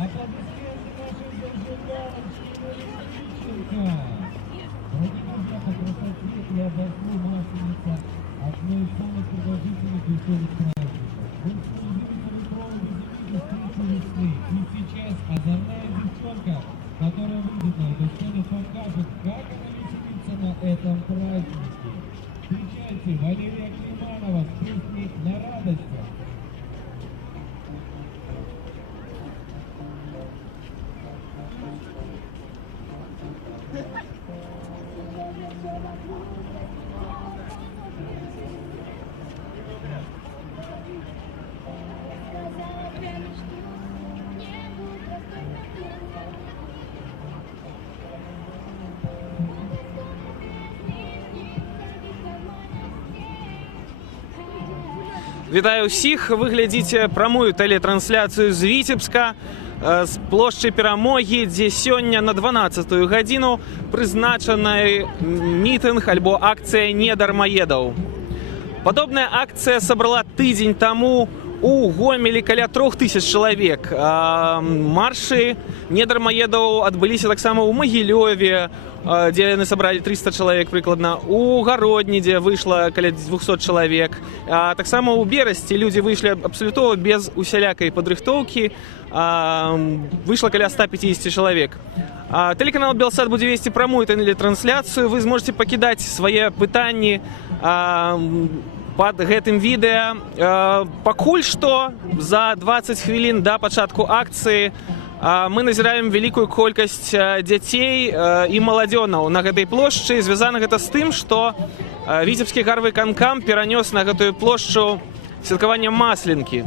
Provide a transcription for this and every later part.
Одной из самых продолжительных в истории праздника. И сейчас озорная девчонка, которая выйдет на эту сцену, покажет, как она веселится на этом празднике. Встречайте Валерия Климанова с песней «На радостях». Вітаю всіх! Ви глядзіце прамую тэлетрансляцыю з Віцебска, з плошчы Перамогі, дзе сёння на 12-ю гадзіну прызначаны мітынг альбо акцыя недармаедаў. Падобная акцыя сабрала тыдзень таму у Гомелі каля 3000 чалавек. Маршы недармаедаў адбыліся таксама ў Магілёве, дзе яны сабралі 300 чалавек прыкладна, у Гародні, дзе выйшла каля 200 чалавек. Таксама ў Берасці людзі выйшлі абсалютова без усялякай падрыхтоўкі, выйшла каля 150 чалавек. Тэлеканал Белсат будзе весці прамую тэлетрансляцыю, вы зможаце пакідаць свае пытанні пад гэтым відэа. Пакуль што за 20 хвілін да пачатку акцыі мы назіраем вялікую колькасць дзяцей і маладзёнаў на гэтай плошчы. Звязана гэта з тым, што Віцебскі гарвыканкам перанёс на гэтую плошчу святкаванне масленкі.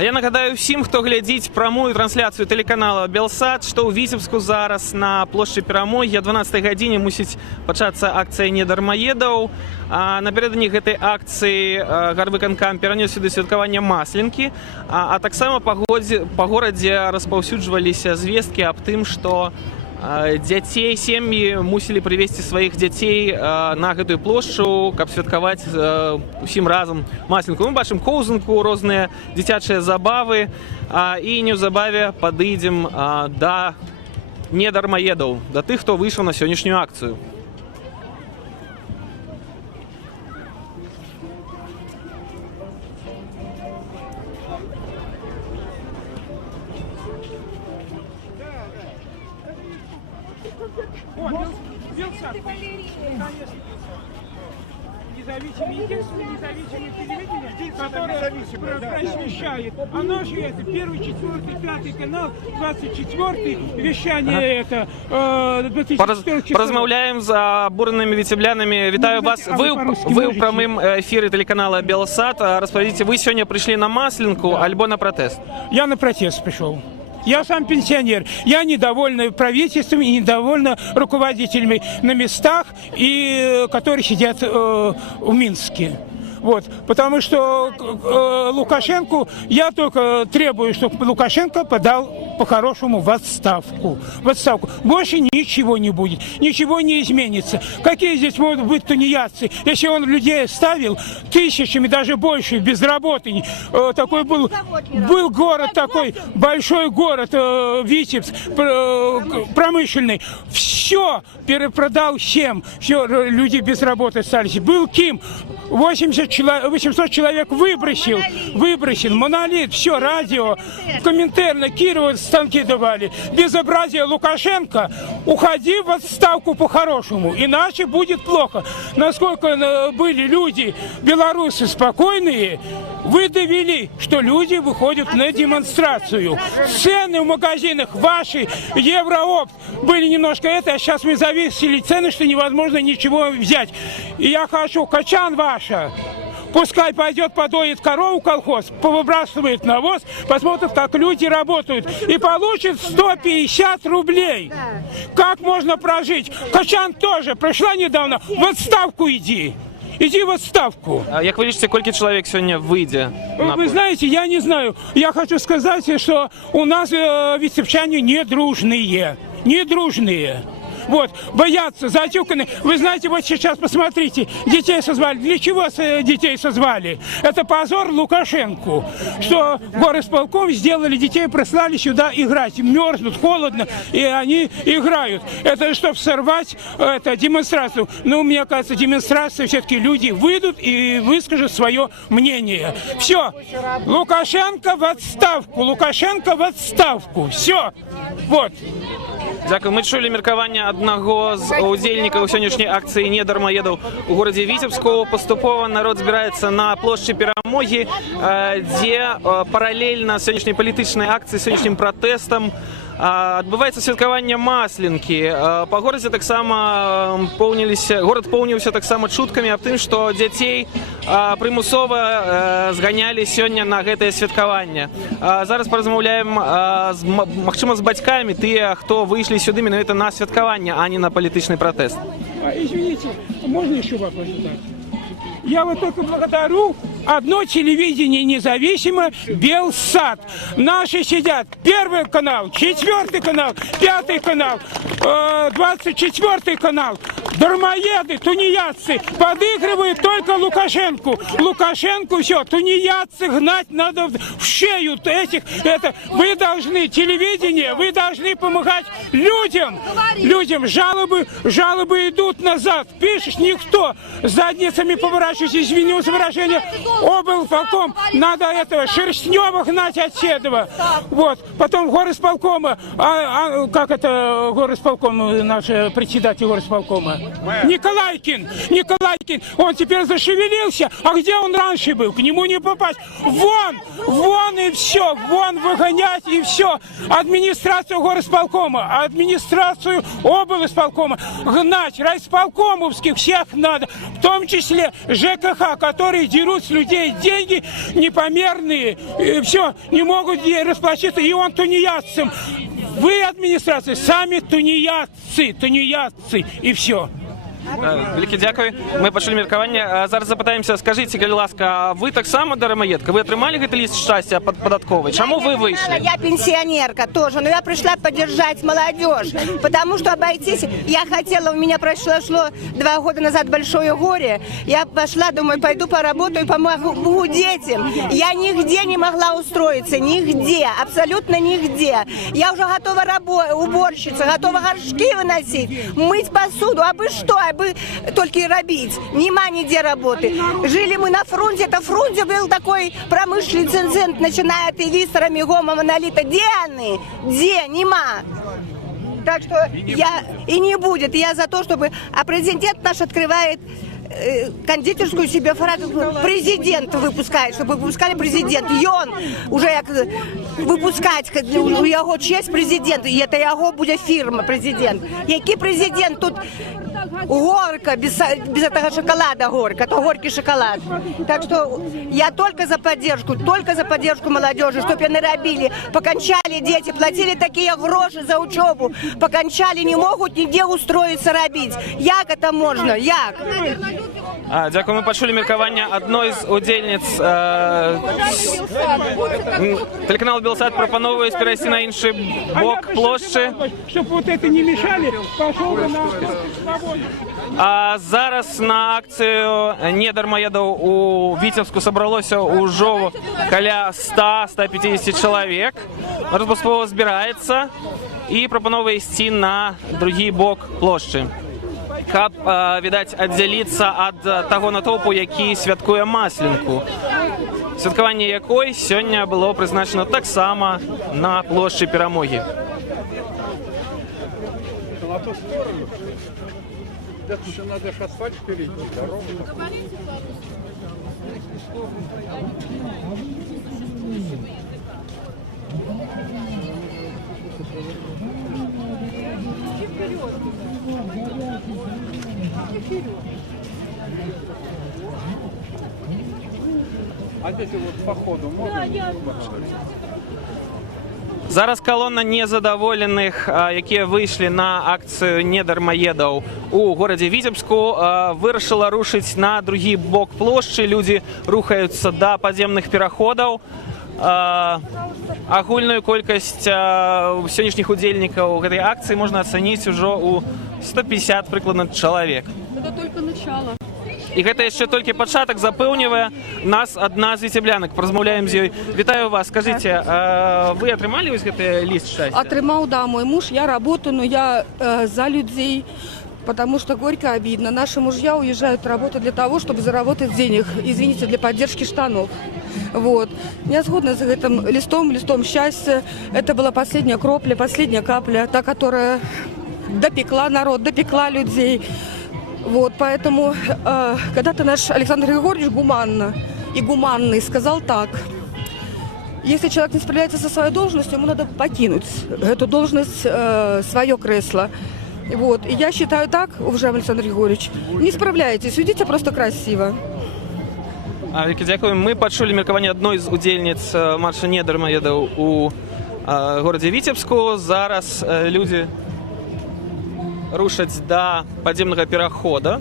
А я нагадаю всім, хто глядзіць прамую трансляцыю тэлеканала Белсат, што ў Віцебску зараз на плошчы Перамогі о 12 гадзіне мусіць пачацца акцыя недармаедаў. Напярэдадні гэтай акцыі гарвыканкам перанёс сюды святкавання масленкі, а таксама па горадзе распаўсюджваліся звесткі аб тым, што дзяцей, сем'і мусілі прывезці сваіх дзяцей на гэтую плошчу, каб святкаваць усім разам масленку. Мы бачым коўзанку, розныя дзіцячыя забавы, і неўзабаве падыдзем да недармаедаў, да тых, хто выйшаў на сённяшнюю акцыю. Белсат, конечно. Независимый, единственный независимый телевидение, которое просвещает. Оно же это первый, четвертый, пятый канал, 24-й, вещание это 24 часов. Поразмаўляем з абуранымі віцеблянамі. Вітаю вас. Вы ў прамым эфіры тэлеканала Белсат. Распавядзіце, вы сёння прыйшлі на масленку альбо на пратэст? Я на протест пришел. Я сам пенсионер. Я недовольна правительством и недовольна руководителями на местах, и которые сидят в Минске. Вот, потому что Лукашенко, я только требую, чтобы Лукашенко подал по-хорошему в отставку. В отставку. Больше ничего не будет, ничего не изменится. Какие здесь могут быть тунеядцы, если он людей ставил тысячами, даже больше, без работы. Такой был город такой, большой город, Витебск, промышленный. Все перепродал всем, все, люди без работы остались. Был Ким, 800 человек выбросил, монолит, все, радио, Коминтерна, Кирова станки давали. Безобразие Лукашенко, уходи в отставку по-хорошему, иначе будет плохо. Насколько были люди, белорусы, спокойные, вы довели, что люди выходят на демонстрацию. Цены в магазинах ваши, Евроопт, были немножко это, а сейчас мы завысили цены, что невозможно ничего взять. И я хочу, Качан ваша, Пускай пойдет, подоит корову колхоз, повыбрасывает навоз, посмотрит, как люди работают. И получит 150 рублей. Как можно прожить? Качан тоже пришла недавно. В отставку иди. Иди в отставку. А як ви лічите, скільки чоловік сьогодні вийде? Вы знаете, я не знаю. Я хочу сказать, что у нас витебчане не дружные. Не дружные. Вот, боятся, затюканы. Вы знаете, вот сейчас посмотрите, детей созвали. Для чего детей созвали? Это позор Лукашенку, что горисполком сделали детей, прислали сюда играть. Мерзнут, холодно, и они играют. Это чтобы сорвать демонстрацию. Но мне кажется, демонстрация все-таки люди выйдут и выскажут свое мнение. Все, Лукашенко в отставку, Лукашенко в отставку. Все, вот. Дякую. Ми чули меркаванне одного з удзельнікаў сённяшняй акцыі недармаедаў у горадзе Віцебску. Паступова народ збіраецца на плошчы Перамогі, дзе паралельна сённяшняй палітычнай акцыі, сённяшнім пратэстам адбываецца святкаванне масленкі. Па горадзе таксама горад поўніўся таксама чуткамі аб тым, што дзяцей прымусова зганялі сёння на гэтае святкаванне. Зараз паразмаўляем магчыма з бацькамі, тыя, хто выйшлі сюды менавіта на святкаванне, а не на палітычны пратэст. Извините, можно еще вопрос задать? Я вот только благодарю одно телевидение независимое, Белсат. Наши сидят. 1 канал, 4 канал, 5 канал, 24 канал. Дармоеды, тунеядцы подыгрывают только Лукашенку. Лукашенку все, тунеядцы гнать надо в шею этих. Вы должны, телевидение, вы должны помогать людям. Людям жалобы идут назад. Пишешь, никто. Задницами поворачиваясь, извинюсь за выражение, облполком, надо этого Шерстнева гнать от Седова. Вот. Потом горисполкома, как это горисполком, наш председатель горисполкома? Николайкин, он теперь зашевелился, а где он раньше был? К нему не попасть. Вон и все, вон выгонять и все. Администрацию горисполкома, администрацию облисполкома гнать, райисполкомовских всех надо, в том числе ЖКХ, которые дерут с людей деньги непомерные, все, не могут расплатиться, и он тунеядцем. Вы, администрация, сами тунеядцы, и все. Вялікі дзякуй. Мы пачулі меркаванне. Зараз запытаемся, скажите, калі ласка, вы таксама дармаедка? Вы атрымалі гэты ліст шчасця падатковый? Чаму вы вышли? Я пенсионерка тоже, но я пришла поддержать молодежь, потому что обойтись, я хотела, у меня прошло 2 года назад большое горе, я пошла, думаю, пойду поработаю, помогу детям. Я нигде не могла устроиться, нигде, абсолютно нигде. Я уже готова уборщица, готова горшки выносить, мыть посуду, а бы что, бы только и робить. Нема нигде работы. Жили мы на фронте. Это фронте был такой промышленный центр, начиная от Ивистерами, Гома, Монолита. Где они? Где? Нема. Так что я и не будет. Я за то, чтобы... А президент наш открывает кондитерскую себе президент выпускает, чтобы выпускали президент. И он уже выпускать у его честь президент. И это его будет фирма президент. Який президент? Тут горка, без этого шоколада горка, то горький шоколад. Так что я только за поддержку молодежи, чтобы они робили, покончали дети, платили такие гроши за учебу, покончали, не могут нигде устроиться робить. Як это можно? Як? Дякую, ми почули меркаванне одной з удзельніц. Телеканал Белсат прапановує перайсці на іншы бок плошчы. Чтобы вот это не мешали, пошел бы на... А зараз на акцыю недармаедаў у Віцебску сабралося ўжо каля 100-150 чалавек. Народ паступова збіраецца і прапановвае ісці на другі бок плошчы, каб, відаць, аддзяліцца ад таго натоўпу, які святкуе масленку, святкаванне якой сёння было прызначана таксама на плошчы Перамогі. Еще надо же асфальт пилить, дорогу. Вперед. А здесь вот по ходу можно? Зараз колонна незадаволеных, якія выйшлі на акцыю недармаедаў у горадзе Віцебску, вырашыла рушыць на другі бок плошчы. Людзі рухаюцца да падземных пераходаў. Агульную колькасць сённяшніх удзельнікаў гэтай акцыі можна ацаніць ужо ў 150 прыкладна чалавек. Это только начало. І гэта яшчэ толькі пачатак, запэўнівае нас адна з віцеблянак. Паразмаўляем з ёй. Вітаю вас. Скажите, вы атрымалі вось гэты ліст шчасця? Отрымал, да, мой муж. Я работаю, но я за людей, потому что горько обидно. Наши мужья уезжают работать для того, чтобы заработать денег, извините, для поддержки штанов. Вот. Я сгодна с этим листом счастья. Это была последняя кропля, последняя капля, та, которая допекла народ, допекла людей. Вот, поэтому когда-то наш Александр Григорьевич гуманный сказал так: если человек не справляется со своей должностью, ему надо покинуть эту должность, свое кресло. Вот, и я считаю так, уважаемый Александр Григорьевич, не справляетесь, уйдите просто красиво. Вікі, дякую. Мы пачулі меркаванне адной з удзельніц марша недармаедаў у горадзе Віцебску. Зараз людзі рушаць да падземнага перахода.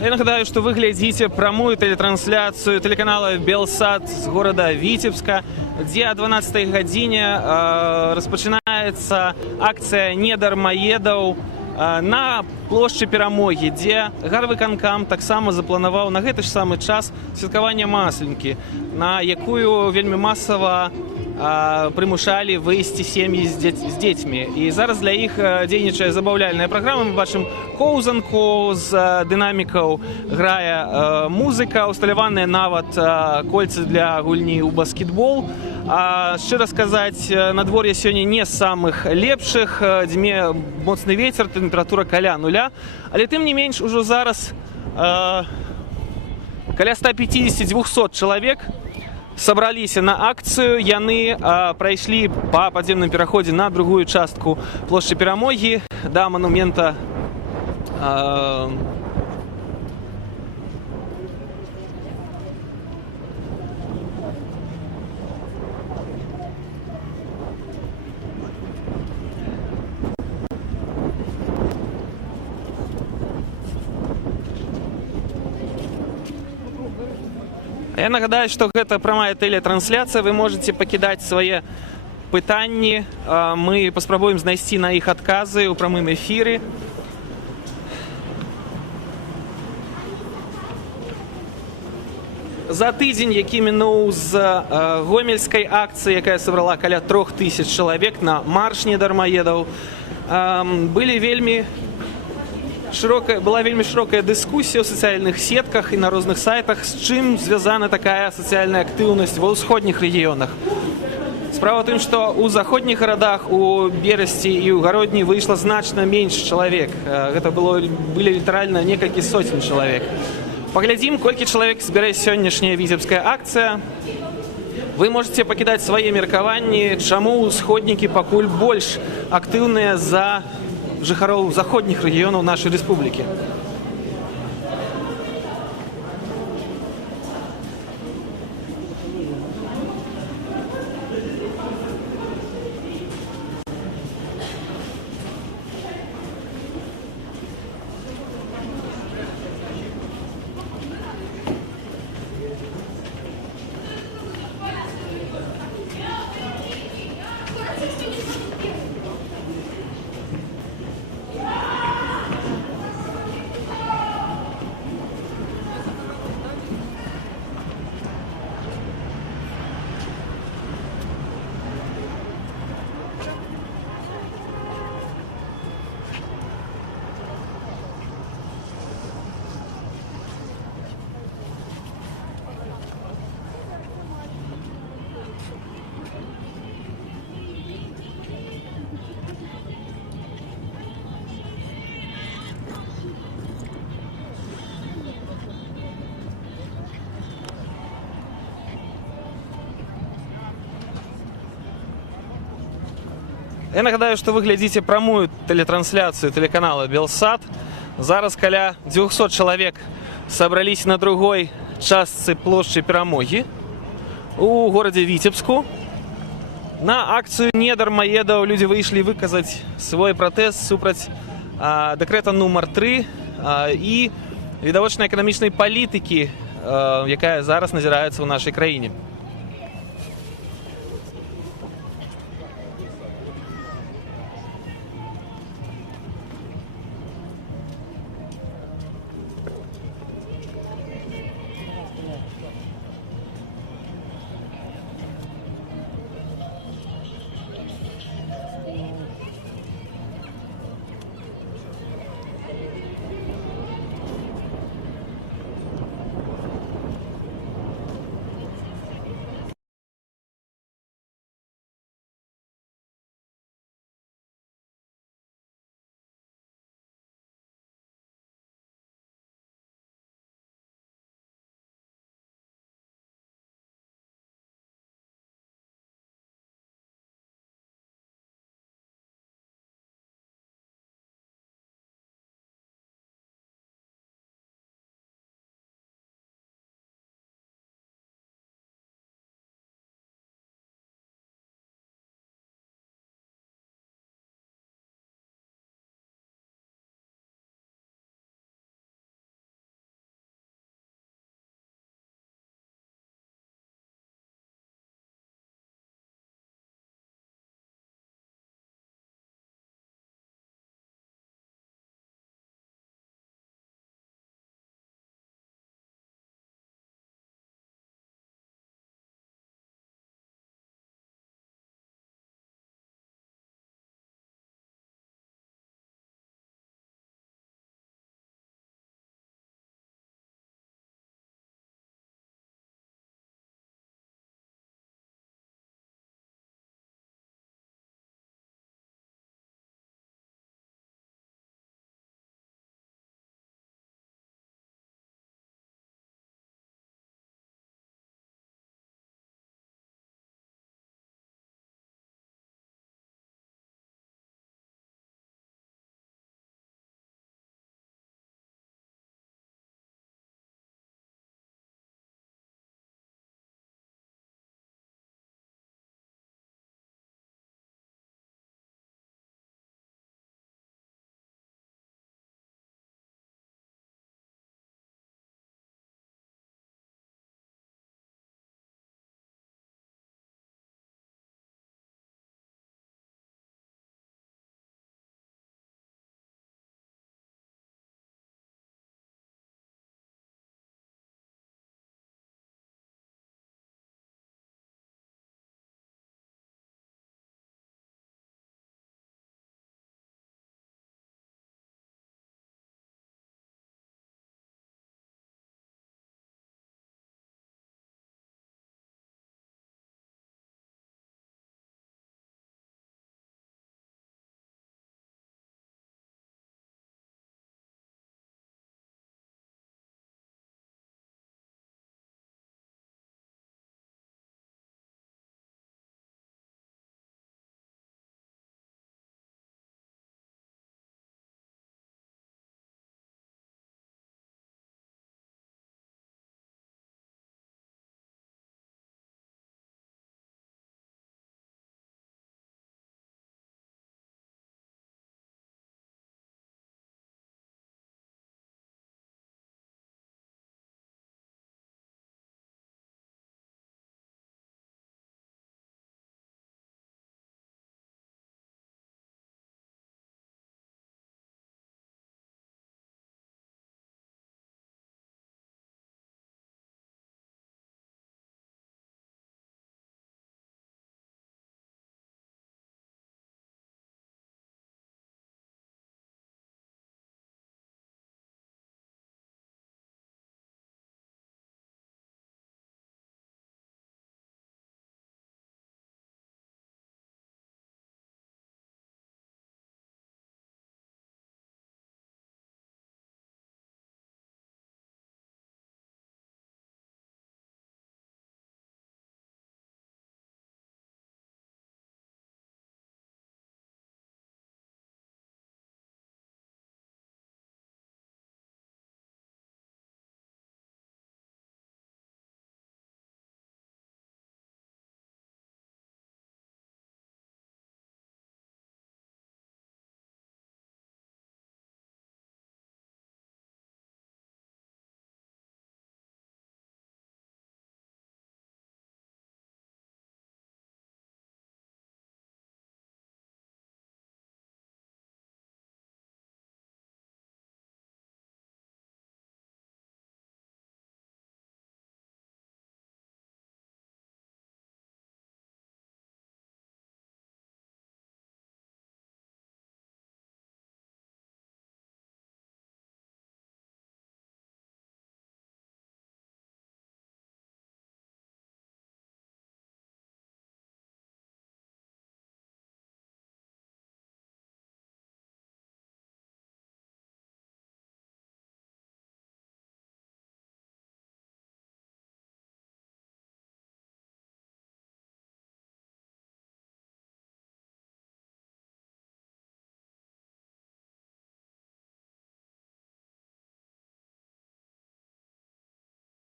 Я нагадаю, што вы глядзіце прамую тэлетрансляцыю тэлеканала Белсат з горада Віцебска, дзе о 12 гадзіне распачынаецца акцыя недармаедаў на плошчы Перамогі, дзе гарвыканкам таксама запланаваў на гэты ж самы час святкавання масленкі, на якую вельмі масава прымушалі выйсці сем'і з дзецьмі. І зараз для іх дзейнічае забаўляльная праграма. Мы бачым коўзанку з дынамікаў, грае музыка, усталяваныя нават кольцы для гульні ў баскетбол. Шчыра сказаць, надвор'е сёння не з самых лепшых, дзьме моцны вецер, тэмпература каля нуля, але тым не менш ужо зараз каля 150-200 чалавек сабраліся на акцыю. Яны прайшлі па падземным пераходзе на другую частку плошчы Перамогі да манумента Я нагадаю, што гэта прамая тэлетрансляцыя. Вы можете пакідаць свае пытанні. Мы паспрабуем знайсці на іх адказы ў прамым эфіры. За тыдзень, які мінуў з гомельскай акцыі, якая сабрала каля 3000 чалавек на марш недармаедаў, былі вельмі была вельмі широкая дыскусія ў сацыяльных сетках і на розных сайтах, з чым звязана такая сацыяльная актыўнасць ва ўсходніх рэгіёнах. Справа в тым, што ў заходніх гарадах, у Берасці і ў Гародні выйшла значна менш чалавек. Гэта былі літаральна некалькі соцень чалавек. Паглядзім, колькі чалавек збярэ сённяшняя віцебская акцыя. Вы можете пакідаць свае меркаванні, чаму ўсходнікі пакуль больш актыўныя за жыхароў заходніх рэгіёнаў нашай рэспублікі. Я нагадаю, што вы глядзіце прамую тэлетрансляцыю тэлеканала Белсат. Зараз каля 200 чалавек сабраліся на другой частцы плошчы Перамогі у горадзе Віцебску. На акцыю недармаедаў людзі выйшлі выказаць свой пратэст супраць дэкрэта нумар 3 і відавочнай эканамічнай палітыкі, якая зараз назіраецца ў нашай краіне.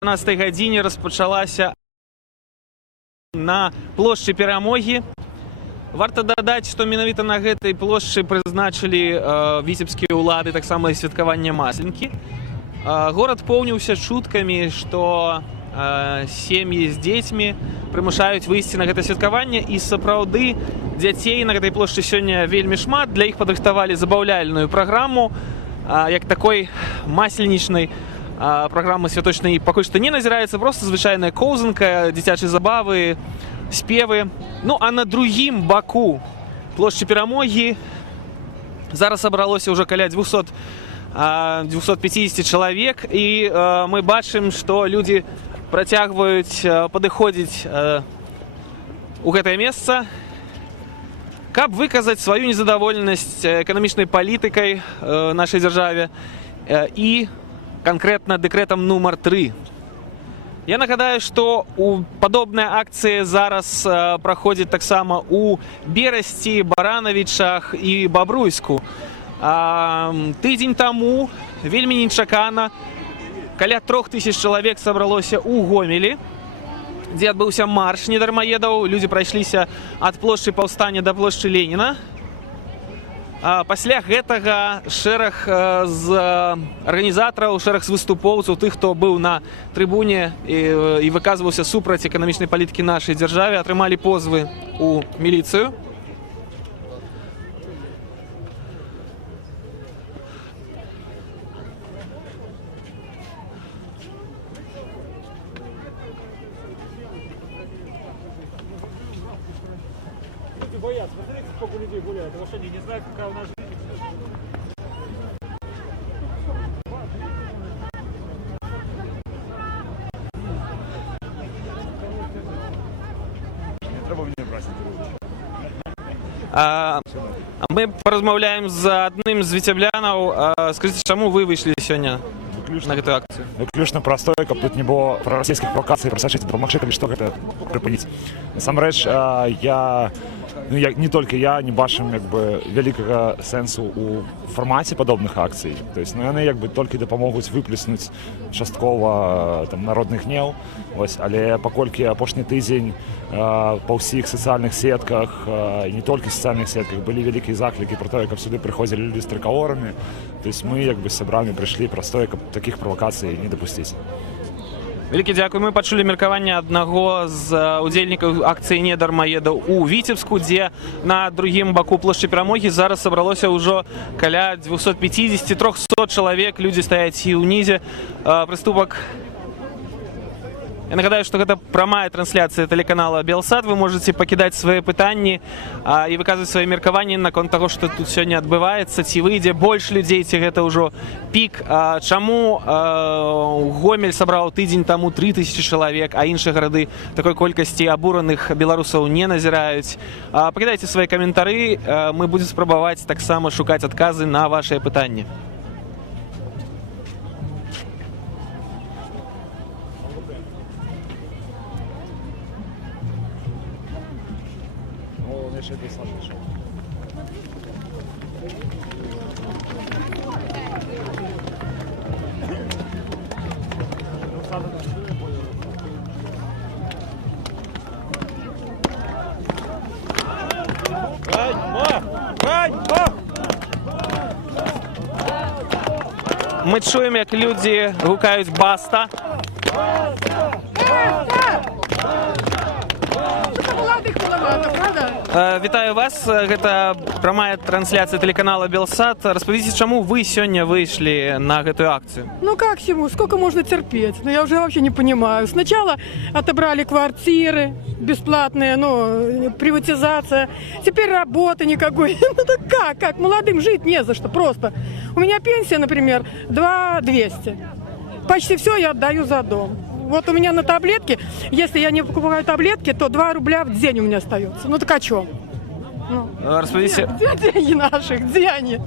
12 гадзіне распачалася на плошчы Перамогі. Варта дадаць, што менавіта на гэтай плошчы прызначылі віцебскія ўлады таксама і святкаванне Масленкі. Горад поўніўся чуткамі, што сем'і з дзецьмі прымушаюць выйсці на гэта святкаванне, і сапраўды дзяцей на гэтай плошчы сёння вельмі шмат. Для іх падрыхтавалі забаўляльную праграму, як такой масленічнай праграмы святочнай пакуль што не назіраецца, проста звычайная коўзанка, дзіцячыя забавы, спевы. Ну, а на другім баку плошчы Перамогі зараз сабралося ўжо каля 250 чалавек, і мы бачым, што людзі працягваюць падыходзіць у гэтае месца, каб выказаць сваю незадаволенасць эканамічнай палітыкай нашай дзяржаве і канкрэтна дэкрэтам нумар 3. Я нагадаю, што падобная акцыя зараз праходзіць таксама у Берасці, Баранавічах і Бабруйску. Тыдзень таму вельмі нечакана каля 3000 чалавек сабралося ў Гомелі, дзе адбыўся марш недармаедаў. Людзі прайшліся ад плошчы Паўстання да плошчы Леніна. Пасля гэтага шэраг з арганізатараў, шэраг з выступоўцаў, тых, хто быў на трыбуне і выказваўся супраць эканамічнай палітыкі нашай дзяржаве, атрымалі позвы ў міліцыю. Боятся, смотрите, сколько людей гуляют, потому что они не знают, какая у нас жизнь. Мы паразмаўляем з адным з віцяблянаў. Скажыце, чаму вы выйшлі сёння на гэтую акцыю? Выключна простое, каб тут не было прарасійскіх правакацый, прасачыць, дапамагчы, калі што гэта прыпыніць. Насамрэч, не толькі я не бачым вялікага сэнсу у фармаце падобных акцый. То есть, яны толькі дапамогуць выплеснуць часткова народны гнеў. Але паколькі апошні тыдзень па ўсіх сацыяльных сетках, і не толькі сацыяльных сетках, былі вялікія заклікі пра тое, каб сюды прыходзілі людзі з трыкалорамі. То есть мы з сябрамі прыйшлі простое, каб такіх правакацый не дапусціць. Вялікі дзякуй. Мы пачулі меркаванне аднаго з удзельнікаў акцыі недармаедаў у Віцебску, дзе на другім баку плошчы Перамогі зараз сабралося ўжо каля 250-300 чалавек. Людзі стаяць і ўнізе. Прыступак. Я нагадаю, што гэта прамая трансляцыя тэлеканала Белсат. Вы можаце пакідаць свае пытанні і выказваць свае меркаванні наконт таго, што тут сёння адбываецца, ці выйдзе больш людзей, ці гэта ўжо пік. Чаму Гомель сабраў тыдзень таму 3000 чалавек, а іншыя гарады такой колькасці абураных беларусаў не назіраюць? Пакідайце свае каментары, мы будзем спрабаваць таксама шукаць адказы на вашыя пытанні. Мы чуем, як людзі гукаюць «Баста». Вітаю вас. Гэта прамая трансляцыя телеканала Белсат. Распавядзіце, чаму вы сёння выйшлі на гэтую акцию? Ну как чему? Сколько можно терпеть? Ну я уже вообще не понимаю. Сначала отобрали квартиры бесплатные, приватизация. Теперь работы никакой. Ну так как? Молодым жить не за что просто. У меня пенсия, например, 2200. Почти все я отдаю за дом. Вот у меня на таблетки, если я не покупаю таблетки, то 2 рубля в день у меня остается. Ну так о чем? Распавядзіце. Где деньги наших? Где они?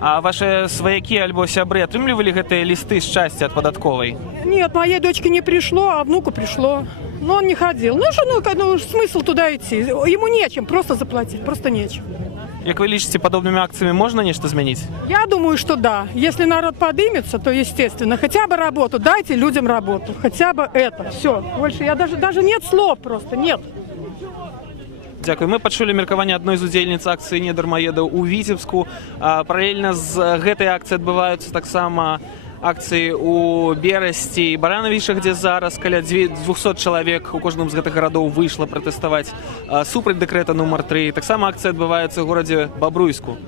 А ваши сваякі альбо сябры атрымлівалі гэтыя листы шчасця от податковой? Нет, моей дочке не пришло, а внуку пришло. Но он не ходил. Ну смысл туда идти? Ему нечем просто заплатить, просто нечем. Як вы лічыце, падобнымі акцыямі можна нешта змяніць? Я думаю, что да. Если народ подымется, то, естественно, хотя бы работу. Дайте людям работу. Хотя бы это. Все. Больше я даже нет слов просто. Нет. Дзякуй. Мы пачулі меркаванне адной з удзельніц акцыі недармаедаў у Віцебску. Паралельна з гэтай акцыяй адбываюцца таксама акцыі у Берасці і Баранавічах, дзе зараз каля 200 чалавек у кожным з гэтых гарадоў выйшла пратэставаць супраць дэкрэта нумар 3. Таксама акцыя адбываецца ў горадзе Бабруйску.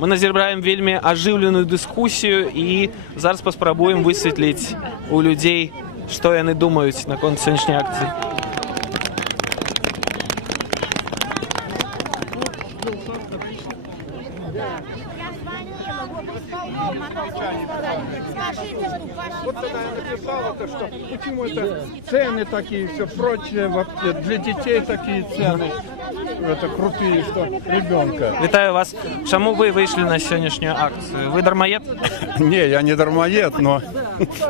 Мы назіраем вельмі ажыўленую дыскусію і зараз паспрабуем высветліць у людзей, што яны думаюць наконт сённяшняй акцыі. Вот тогда я написал это, что почему это цены такие, все прочее, вообще для детей такие цены, это крутые, что ребенка. Вітаю вас. Чаму вы выйшлі на сённяшнюю акцыю? Вы дармаед? Не, я не дармоед, но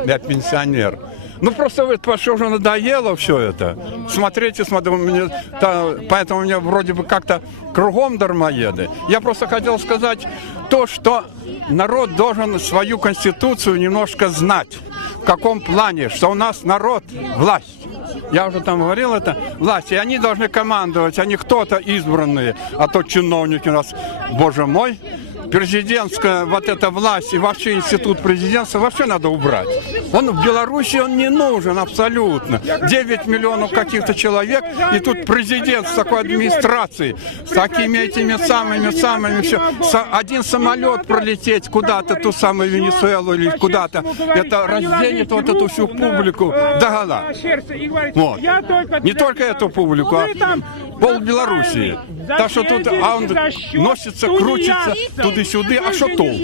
я пенсионер. Ну просто пошел уже надоело все это. Смотрите, поэтому у меня вроде бы как-то кругом дармоеды. Я просто хотел сказать то, что народ должен свою конституцию немножко знать. В каком плане, что у нас народ – власть. Я уже там говорил это, власть. И они должны командовать, а не кто-то избранные. А то чиновники у нас, боже мой, президентская вот эта власть и вообще институт президентства вообще надо убрать. Он в Беларуси он не нужен абсолютно. 9 миллионов каких-то человек, и тут президент с такой администрацией, с такими этими самыми все. Один самолет пролететь куда-то, ту самую Венесуэлу или куда-то, это разденет вот эту всю публику догола. Вот. Не только эту публику, а пол Белоруссии. Так что тут он носится, крутится туда-сюда, а что толку?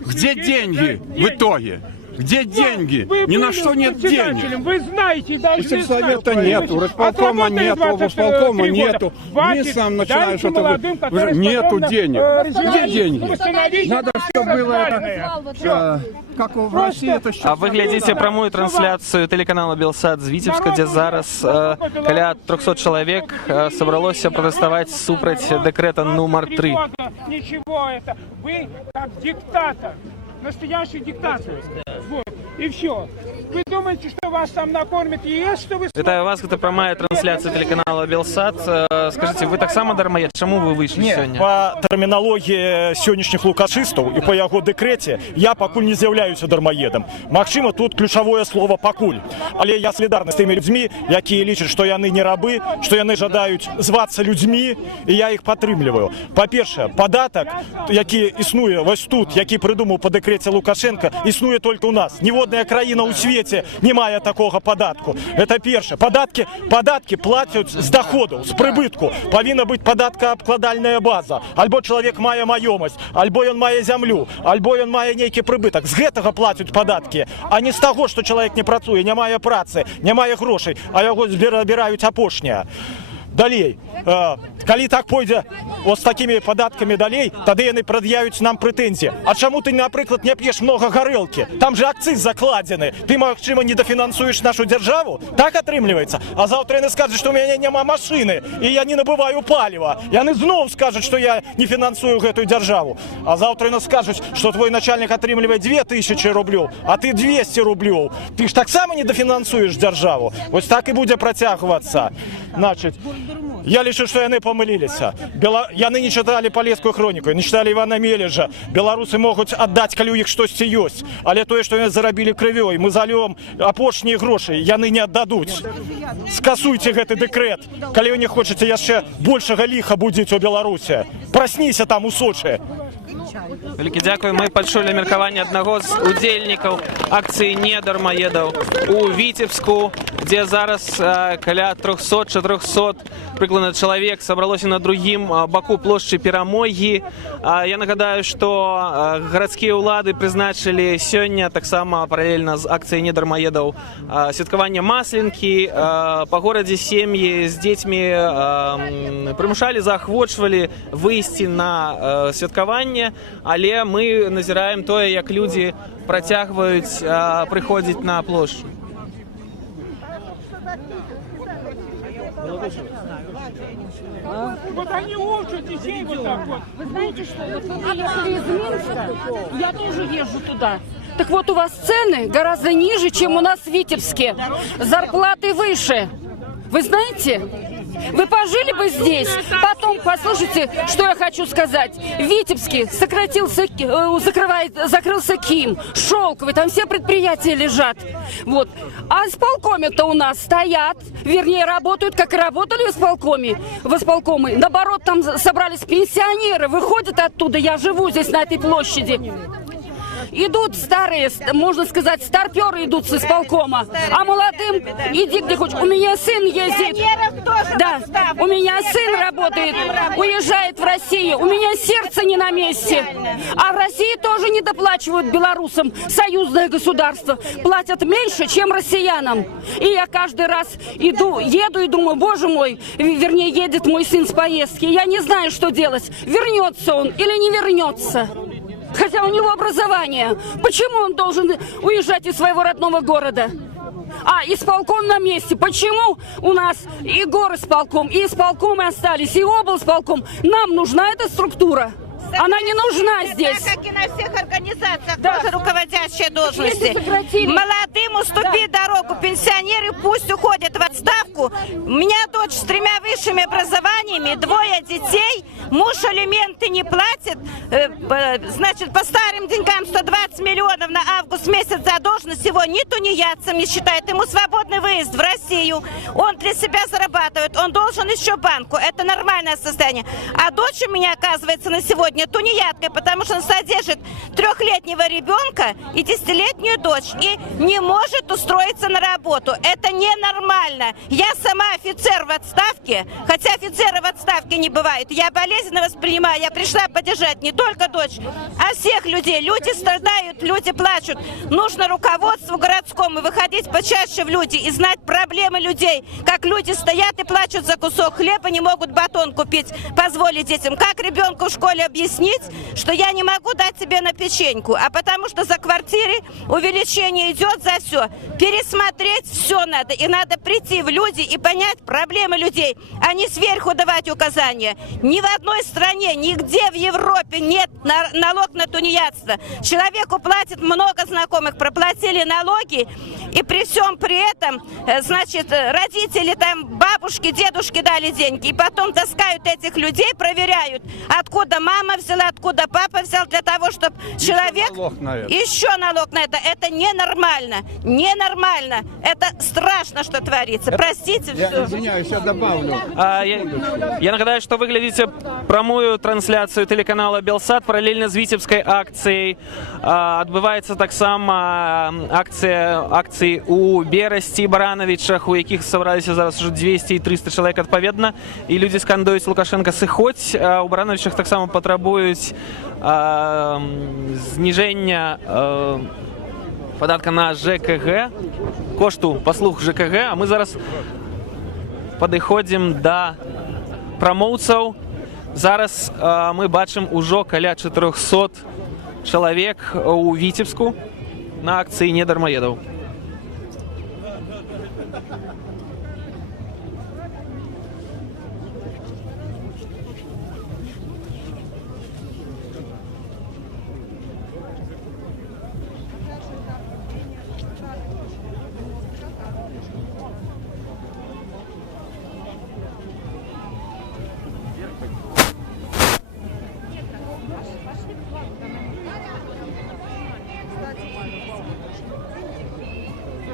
Где деньги в итоге? Где деньги? Ни на что нет денег. Вы знаете, должны Сельсовета нет, у располкома нет, облсполкома нету. Вы сам начинаешь это... Нету денег. Где деньги? Надо, чтобы было это... Как в России это сейчас... А вы глядзіце прамую трансляцыю тэлеканала Белсат з Віцебска, дзе зараз каля 300 чалавек сабралося пратэставаць супраць дэкрэта нумар 3. Ничего это. Вы как диктатор. Настоящий диктатор. Вот. И все. Вы думаете, что вас там накормят ЕС, что вы... Вітаю вас, гэта прамая трансляцыя тэлеканала Белсат. Скажите, вы таксама дармаед? Чаму вы выйшлі сёння? По тэрміналогіі сённяшніх лукашыстаў і по яго дэкрэце я пакуль не з'яўляюся дармаедам. Магчыма, тут ключавое слово «пакуль». Але я салідарны з тымі людзьмі, якія лічаць, што яны не рабы, што яны жадаюць звацца людзьмі, і я іх падтрымліваю. Па-першае, падатак, які існуе вось тут, які прыдумаў па дэкрэце Лукашенка, існуе толькі ў нас. Ніводная краіна ў свеце не мае такога падатку. Это першае. Падаткі плацяць з доходу, з прыбытку. Павінна быць падаткаабкладальная база. Альбо чалавек мае маёмасць, альбо ён мае зямлю, альбо ён мае нейкі прыбытак. З гэтага плацяць падаткі, а не з таго, што чалавек не працуе, не мае працы, не мае грошай, а яго забіраюць апошняе. Далей, калі так пойдзе з такімі падаткамі далей, тады яны прад'явяць нам прэтэнзіі. А чаму ты, напрыклад, не п'еш много гарэлкі? Там же акцыз закладзены. Ты, магчыма, не дафінансуеш нашу дзяржаву? Так атрымліваецца. А заўтра яны скажуць, што ў мяне няма машыны, і я не набываю паліва. Яны зноў скажуць, што я не фінансую гэтую дзяржаву. А заўтра яны скажуць, што твой начальнік атрымлівае 2000 рублёў, а ты 200 рублёў. Ты ж таксама не дафінансуеш дзяржаву. Вось так і будзе працягвацца. Значыць, я лічу, што яны памыліліся. Яны не чыталі палескую хроніку, не чыталі Івана Мележа. Беларусы могуць аддаць, калі ў іх штосьці ёсць. Але тое, што яны зарабілі крывёй, мы залём апошнія грошы, яны не аддадуць. Скасуйце гэты дэкрэт, калі вы не хочаце яшчэ большага ліха будзіць у Беларусі. Прасніся там у Сочы. Вялікі дзякуй. Мы пачулі меркаванне аднаго з удзельнікаў акцыі недармаедаў у Віцебску, дзе зараз каля 300-400 прыкладна чалавек сабралося на другім баку плошчы Перамогі. Я нагадаю, што гарадскія ўлады прызначылі сёння таксама паралельна з акцыяй недармаедаў святкаванне Масленкі. Па горадзе сем'і з дзецьмі прымушалі, заахвочвалі выйсці на святкаванне, але мы назіраем тое, як людзі працягваюць прыходзіць на плошчу. Вот они учат детей вот так вот. Вы знаете, что вот вы приехали из Минска, я тоже езжу туда. Так вот, у вас цены гораздо ниже, чем у нас в Витебске. Зарплаты выше. Вы знаете? Вы пожили бы здесь, потом послушайте, что я хочу сказать. В Витебске закрылся КИМ, Шелковый, там все предприятия лежат. Вот. А исполкоме-то у нас стоят, вернее, работают, как и работали в исполкоме. Наоборот, там собрались пенсионеры, выходят оттуда, я живу здесь, на этой площади. Идут старые, можно сказать, старперы идут с исполкома. А молодым иди где хочешь. У меня сын ездит. Да, у меня сын работает, уезжает в Россию. У меня сердце не на месте. А в России тоже не доплачивают белорусам. Союзное государство. Платят меньше, чем россиянам. И я каждый раз еду и думаю, боже мой, вернее, едет мой сын с поездки. Я не знаю, что делать. Вернется он или не вернется. Хотя у него образование. Почему он должен уезжать из своего родного города? А исполком на месте. Почему у нас и горисполком, и исполкомы остались, и облсполком? Нам нужна эта структура. Она не нужна здесь. Как и на всех организациях, тоже руководящие должности. Молодым уступи дорогу, пенсионеры пусть уходят в отставку. У меня дочь с 3 высшими образованиями, 2 детей, муж алименты не платит. Значит, по старым деньгам 120 миллионов на август месяц задолженность, его ни тунеядцем не считает. Ему свободный выезд в Россию. Он для себя зарабатывает, он должен еще банку. Это нормальное состояние. А дочь у меня, оказывается, на сегодня тунеядкой, потому что она содержит 3-летнего ребенка и 10-летнюю дочь и не может устроиться на работу. Это ненормально. Я сама офицер в отставке, хотя офицеры в отставке не бывают. Я болезненно воспринимаю, я пришла поддержать не только дочь, а всех людей. Люди страдают, люди плачут. Нужно руководству городскому выходить почаще в люди и знать проблемы людей. Как люди стоят и плачут за кусок хлеба, не могут батон купить, позволить детям. Как ребенку в школе объяснить, что я не могу дать тебе на печеньку, а потому что за квартиры увеличение идет, за все. Пересмотреть все надо. И надо прийти в люди и понять проблемы людей, а не сверху давать указания. Ни в одной стране, нигде в Европе нет налог на тунеядство. Человеку платит много знакомых, проплатили налоги, и при всем при этом, значит, родители, там, бабушки, дедушки дали деньги, и потом таскают этих людей, проверяют, откуда мама взяла, откуда папа взял, для того, чтобы человек... Еще налог на это. Это ненормально. Ненормально. Это страшно, что творится. Простите, все. Извиняюсь, я добавлю. Я нагадаю, что вы глядите прямую трансляцию телеканала Белсат параллельно з Витебской акцией. Отбывается так само акции у Берасті і Барановичах, у яких собралися зараз уже 200 і 300 чоловік відповідно. І люди скандують Лукашенка «Сиходь». У Барановичах так само потребують зниження податка на ЖКГ, кошту послуг ЖКГ. А ми зараз підходимо до промоўцаў. Зараз мы бачым ужо каля 400 чалавек у Витебску на акцыі недармаедаў.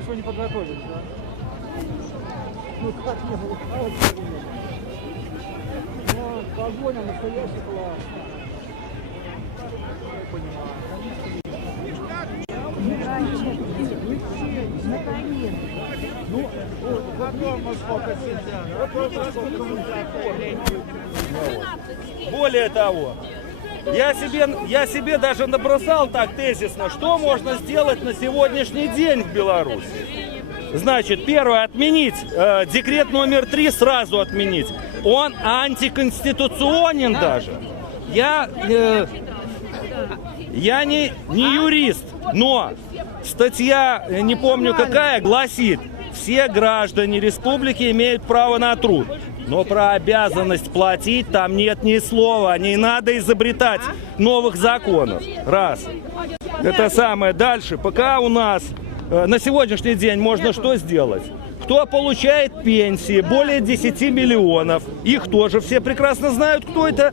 Вы не подготовились, да? Ну как не было? Ну, погоня настоящий класс. Более того, я себе даже набросал так тезисно, что можно сделать на сегодняшний день в Беларуси. Значит, первое, отменить декрет номер 3, сразу отменить. Он антиконституционен даже. Я не юрист, но статья, не помню какая, гласит: все граждане республики имеют право на труд. Но про обязанность платить там нет ни слова. Не надо изобретать новых законов. Раз. Это самое. Дальше. Пока у нас на сегодняшний день можно что сделать? Кто получает пенсии более 10 миллионов, их тоже все прекрасно знают, кто это,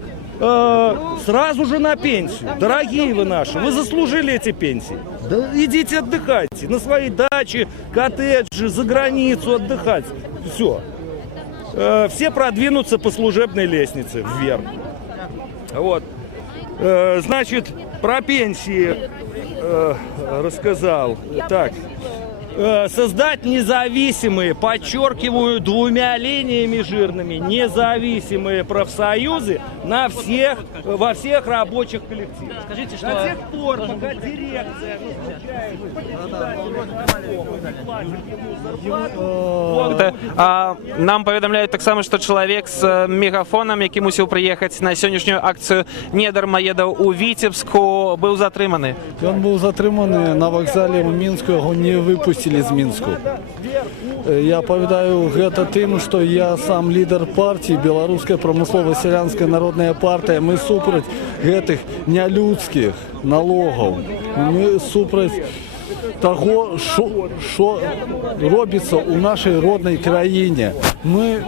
сразу же на пенсию. Дорогие вы наши, вы заслужили эти пенсии. Да идите отдыхайте на свои дачи, коттеджи, за границу отдыхать. Все. Все продвинутся по служебной лестнице вверх. Вот. Значит, про пенсии рассказал. Так. Создать независимые, подчеркиваю, двумя линиями жирными, независимые профсоюзы во всех рабочих коллективах. Скажите, что... До тех пор, пока дирекция нам поведомляют так само, что человек с мегафоном, який мусив приехать на сьогоднішню акцію недармоедов у Витебску, был затриманий. Он был затриманий на вокзале у Мінську, его не выпустили из Мінску. Я повідаю гэта тым, что я сам лидер партии, Белорусская промыслово-селянская народная партия. Мы супраць гэтых нялюдских налогов. Мы супраць того, что робится у нашей родной краине. Мы,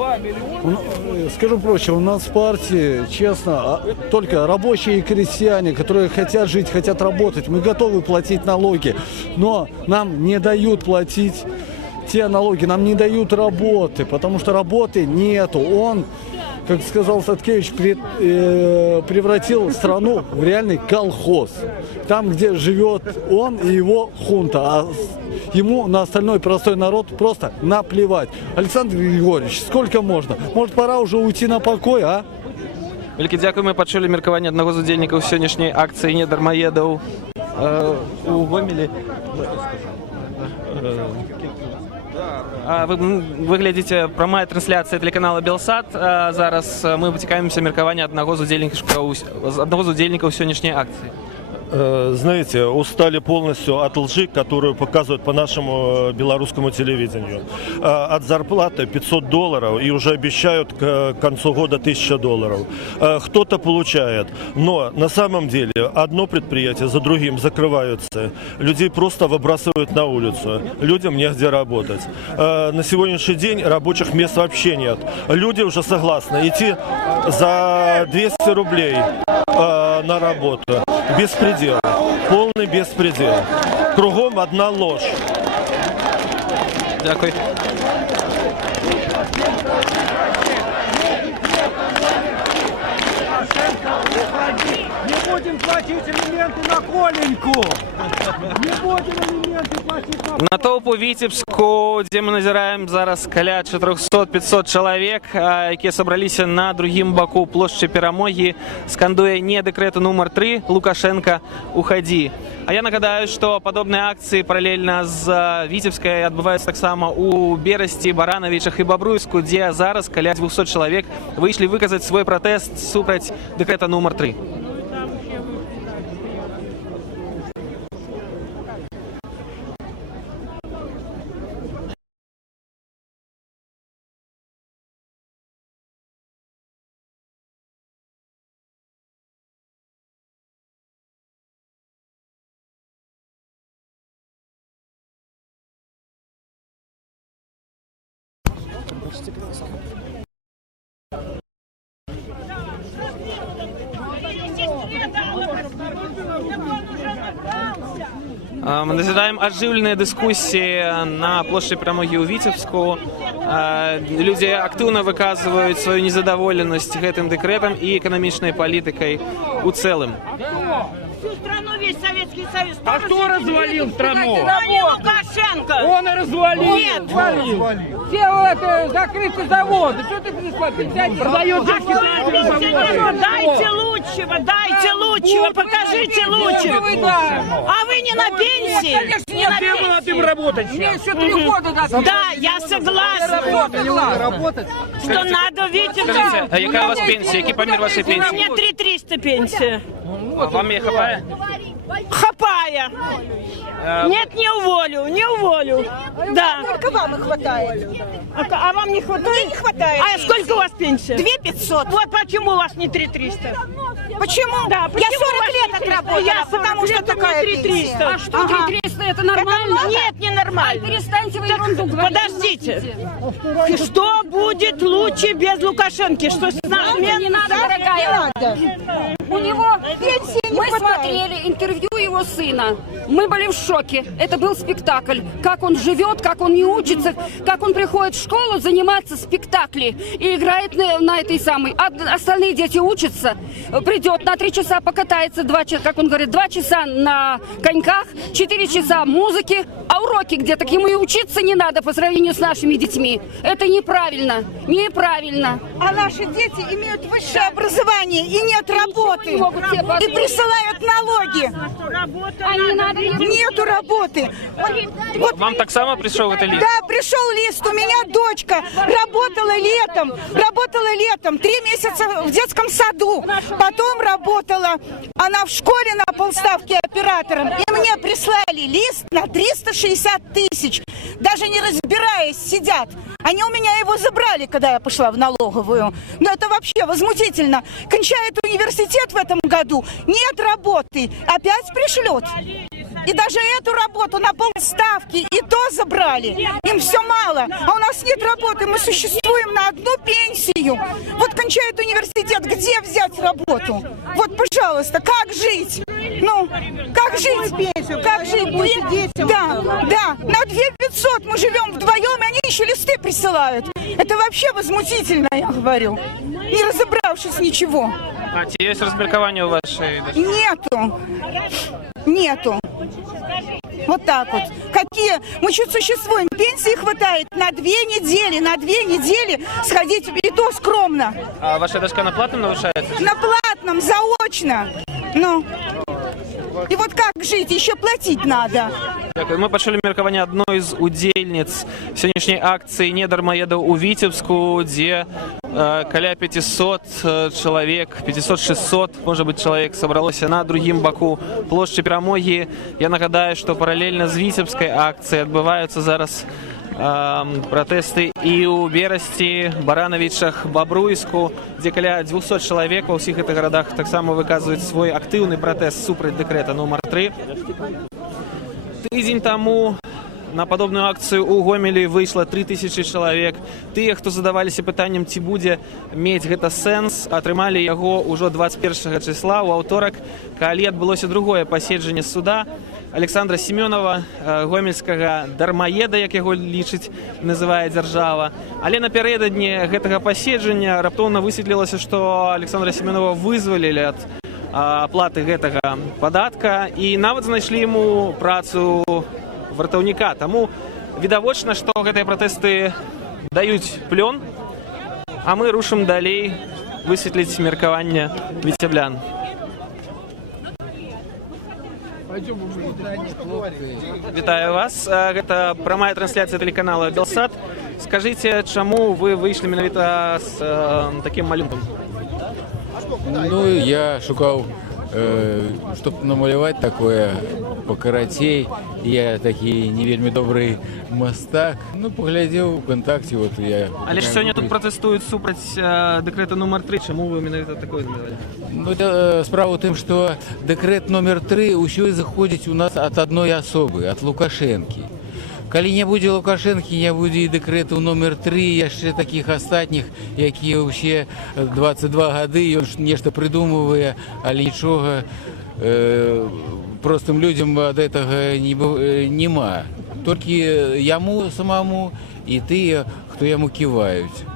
скажу проще, у нас в партии, честно, только рабочие и крестьяне, которые хотят жить, хотят работать. Мы готовы платить налоги, но нам не дают платить те налоги, нам не дают работы, потому что работы нету. Он, как сказал Садкевич, превратил страну в реальный колхоз. Там, где живет он и его хунта, а ему на остальной простой народ просто наплевать. Александр Григорьевич, сколько можно? Может, пора уже уйти на покой, а? Вялікі дзякуй, мы пачулі меркаванне аднаго з удзельнікаў сённяшняй акцыі недармаедаў у Гомелі. Вы глядите прямая трансляция телеканала Белсат. Зараз мы вытекаемся меркавання аднаго з удзельнікаў сённяшняй акцыі. Знаете, устали полностью от лжи, которую показывают по нашему белорусскому телевидению. От зарплаты $500 и уже обещают к концу года $1000. Кто-то получает, но на самом деле одно предприятие за другим закрываются. Людей просто выбрасывают на улицу. Людям негде работать. На сегодняшний день рабочих мест вообще нет. Люди уже согласны идти за 200 рублей на работу. Беспредел. Полный беспредел. Кругом одна ложь. Дякую. Не будем платить элементы на Коленьку! Не будем элементы платить на... Натоўп у Віцебску, дзе мы назіраем зараз каля 400-500 чалавек, якія сабраліся на другім баку плошчы Перамогі, скандуе не дэкрэту нумар 3 «Лукашенко, уходи». А я нагадаю, што падобныя акцыі паралельна з Віцебскай адбываюцца таксама у Берасці, Баранавічах і Бабруйску, дзе зараз каля 200 чалавек выйшлі выказаць свой пратэст супраць дэкрэта нумар 3. Мы назираем оживленные дискуссии на площади Перамогі у Витебску. Люди активно выказывают свою незадоволенность этим декретом и экономичной политикой у целом. Всю страну, весь Советский Союз. А кто развалил страну? Лукашенко. Он и развалил. Нет. Все это закрыты заводы. Что ты пришла? Продает Дайте лучшего, покажите лучшего. А вы не на пенсии? Не на пенсии. Ты работать. Мне еще 3 года надо. Да, я согласна. Что надо видеть. Скажите, а какая у вас пенсия? Какой помер вашей У пенсии? меня 3300 пенсия. А вам ее хапает? Хапає. Какая? Нет, не уволю, не уволю. Да. Только вам и хватает. А вам не хватает? Мне не хватает. А сколько у вас пенсия? 2500. Вот почему у вас не 3300? Почему? Да, Я почему 40 у вас лет не отработала, 300? Я 40 потому что лет, такая мне 3300. пенсия. А что, 3300 это нормально? Нет, не нормально. Ай, перестаньте вы ерунду говорить. Подождите. Что будет лучше без Лукашенко? Что с нами? Не надо, дорогая. У него мы смотрели интервью его сына. Мы были в шоке. Это был спектакль. Как он живет, как он не учится, как он приходит в школу заниматься спектаклем и играет на этой самой. А остальные дети учатся. Придет на 3 часа покатается, 2 часа, как он говорит, 2 часа на коньках, 4 часа музыки, а уроки где? Так ему и учиться не надо по сравнению с нашими детьми. Это неправильно. Неправильно. А наши дети имеют высшее образование и нет работы. И присылают налоги. Нету работы. Вот, Вам так само пришел этот лист? да, пришел лист. У меня дочка работала летом 3 месяца в детском саду. Потом работала она в школе на полставки оператором. И мне прислали лист на 360 тысяч. Даже не разбираясь, сидят. Они у меня его забрали, когда я пошла в налоговую. Но это вообще возмутительно. Кончает университет в этом году, нет работы, опять пришлют. И даже эту работу на полставки и то забрали. Им все мало. А у нас нет работы, мы существуем на одну пенсию. Вот кончает университет, где взять работу? Вот, пожалуйста, как жить? Ну, как жить? Как жить? Да, на 2500 мы живем вдвоем, и они еще листы присылают. Это вообще возмутительно, я говорю. Не разобравшись ничего. А есть размеркование у вашей дочери? Нету. Вот так вот. Какие? Мы чуть существуем. Пенсии хватает на 2 недели. На 2 недели сходить, и то скромно. А ваша дочка на платном навышается? На платном, заочно. Ну. І от як жити, ще платити треба. Ми почули меркаванне одной з удзельніц сённяшняй акцыі недармаедаў у Віцебску, дзе каля 500 чалавек, 500-600, можа быць, чалавек сабралося на другім баку плошчы Перамогі. Я нагадаю, што паралельна з віцебскай акцыяй адбываюцца зараз пратэсты і ў Берасці, Баранавічах, Бабруйску, дзе каля 200 чалавек ва ўсіх гэтых гарадах таксама выказваюць свой актыўны пратэст супраць дэкрэта нумар 3. Тыдзень таму на падобную акцыю ў Гомелі выйшла 3000 чалавек. Тыя, хто задаваліся пытаннем, ці будзе мець гэта сэнс, атрымалі яго ўжо 21 числа ў аўторак, калі адбылося другое паседжанне суда Александра Семёнова, гомельскага дармаеда, як яго лічыць, называе дзяржава. Але напярэдадні гэтага паседжання раптоўна высветлілася, што Александра Семёнова вызвалілі ад аплаты гэтага падатка і нават знайшлі яму працу вартаўніка. Таму відавочна, што гэтыя пратэсты даюць плён, а мы рушым далей высветліць меркаванне віцеблян. Вітаю вас. Гэта прамая трансляцыя тэлеканала Белсат. Скажыце, чаму вы выйшлі менавіта з такім малюнкам? Ну, я шукаў, чтобы намаляваць такое покаратей. Я такі не вельмі добрый мастак. Ну, поглядзеў ВКонтакте, вот я... Але ж сёння тут пратэстуюць супраць дэкрэта нумар 3. Чаму вы менавіта такое намалявалі? Ну, справа ў тым, што дэкрэт номер 3 ўсё заходзіць у нас ад адной асобы, ад Лукашэнкі. Калі не будзе Лукашэнкі, не будзе і дэкрэту номер 3, яшчэ такіх астатніх, якія ўсе 22 гады, ён нешта прыдумвае, але нічога простым людзям ад гэтага няма. Толькі яму самому і тыя, хто яму ківаюць.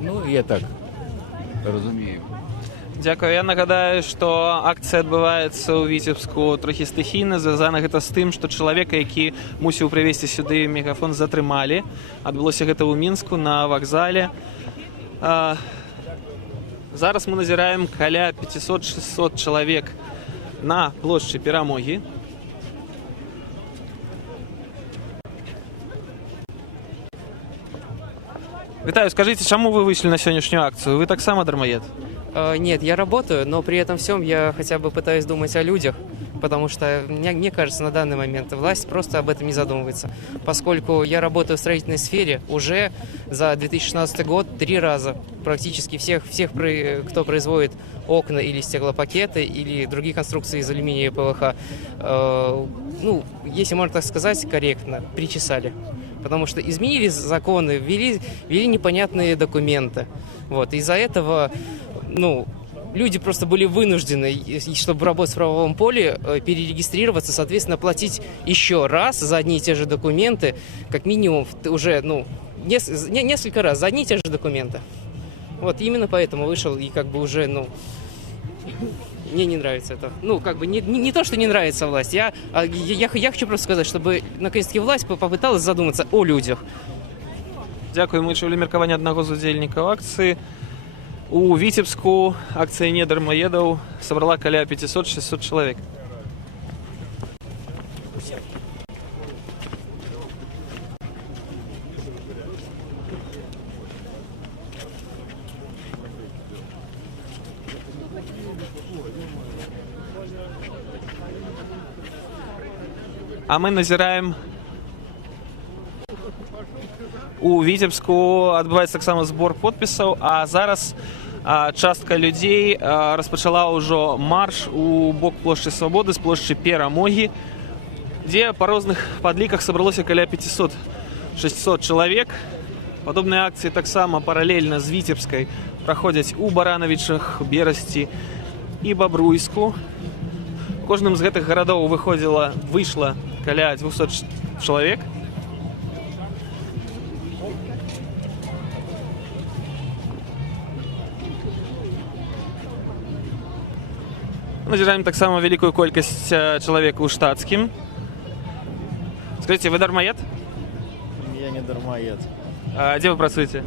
Ну, я так разумею. Дзякую. Я нагадаю, што акцыя адбываецца ў Віцебску трохі стыхійна. Звязана гэта з тым, што чалавека, які мусіў прывезці сюды мегафон, затрымалі. Адбылося гэта ў Мінску на вакзале. Зараз мы назіраем каля 500-600 чалавек на плошчы Перамогі. Витаю, скажите, чему вы вышли на сегодняшнюю акцию? Вы так само дармоед? Нет, я работаю, но при этом всем я хотя бы пытаюсь думать о людях. потому что, мне кажется, на данный момент власть просто об этом не задумывается, поскольку я работаю в строительной сфере уже за 2016 год 3 раза. Практически всех, кто производит окна или стеклопакеты, или другие конструкции из алюминия и ПВХ, ну, если можно так сказать, корректно, причесали. Потому что изменили законы, ввели непонятные документы. Вот. Из-за этого, ну, люди просто были вынуждены, чтобы работать в правовом поле, перерегистрироваться, соответственно, платить еще раз за одни и те же документы, как минимум уже, ну, несколько раз за одни и те же документы. Вот, именно поэтому вышел и как бы уже, ну, мне не нравится это. Ну, как бы не то, что не нравится власть. Я хочу просто сказать, чтобы наконец-таки власть попыталась задуматься о людях. Дякую. Ми чули міркування одного з удзельнікаў акцыі. У Віцебску акцыя недармаедаў сабрала каля 500-600 чалавек. А мы назіраем у Віцебску адбываецца таксама збор подпісаў, а зараз частка людзей распачала ўжо марш у бок плошчы Свабоды з плошчы Перамогі, дзе па розных падліках сабралося каля 500-600 чалавек. Падобныя акцыі таксама паралельна з Віцебскай праходзяць у Баранавічах, Берасці і Бабруйску. Кожным з гэтых гарадоў выйшла каля 200 чалавек. Назіраем таксама вялікую колькасць чалавек у штатскім. Скажите, вы дармоед? Я не дармоед. А где вы працуете?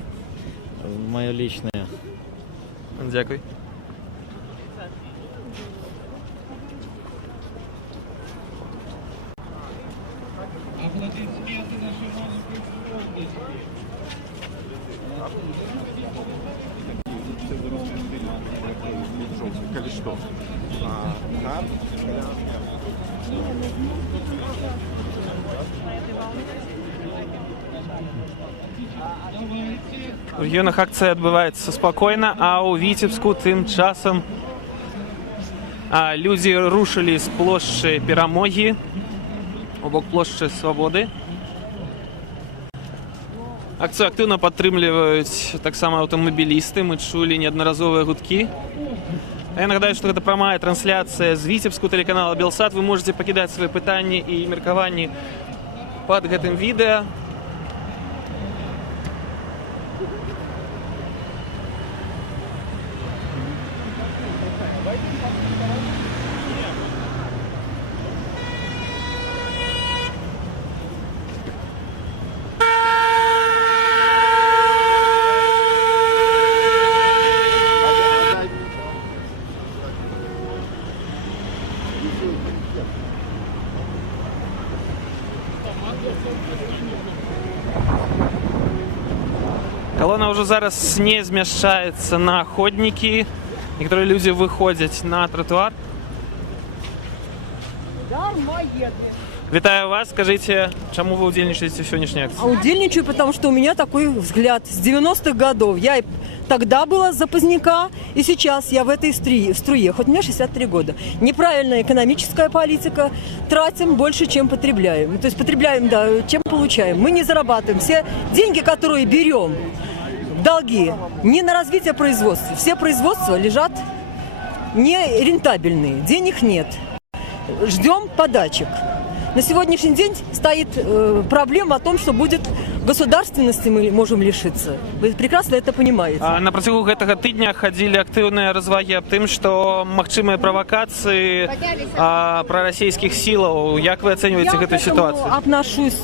Мое личное. Дякую. Аплодисменты нашей маленькой скромности. У рэгіёнах акцыя адбываецца спакойна, а ў Віцебску тым часам людзі рушылі з плошчы Перамогі у бок плошчы Свабоды. Акцыю актыўна падтрымліваюць таксама аўтамабілісты, мы чулі неаднаразовыя гудкі. Я нагадаю, што гэта прамая трансляцыя з Віцебску тэлеканала Белсат. Вы можете пакідаць свае пытанні і меркаванні пад гэтым відэа. Колона уже зараз не змяшчаецца на ходнікі. Некаторыя людзі выходзяць на тротуар. Вітаю вас. Скажите, чему вы удельничаете в сегодняшней акции? Удельничаю, потому что у меня такой взгляд. С 90-х годов я и тогда была за поздняка, и сейчас я в этой струе. Хоть мне 63 года. Неправильная экономическая политика. Тратим больше, чем потребляем. То есть потребляем, да, чем получаем. Мы не зарабатываем. Все деньги, которые берем, долги, не на развитие производства. Все производства лежат нерентабельные. Денег нет. Ждем подачек. На сегодняшний день стоит проблема о том, что будет государственности мы можем лишиться. Вы прекрасно это понимаете. На працягу гэтага тыдня ходили актыўныя развагі аб тым, што магчымыя правакацыі прарасійскіх сілаў. Як вы оцениваете эту ситуацию? Я отношусь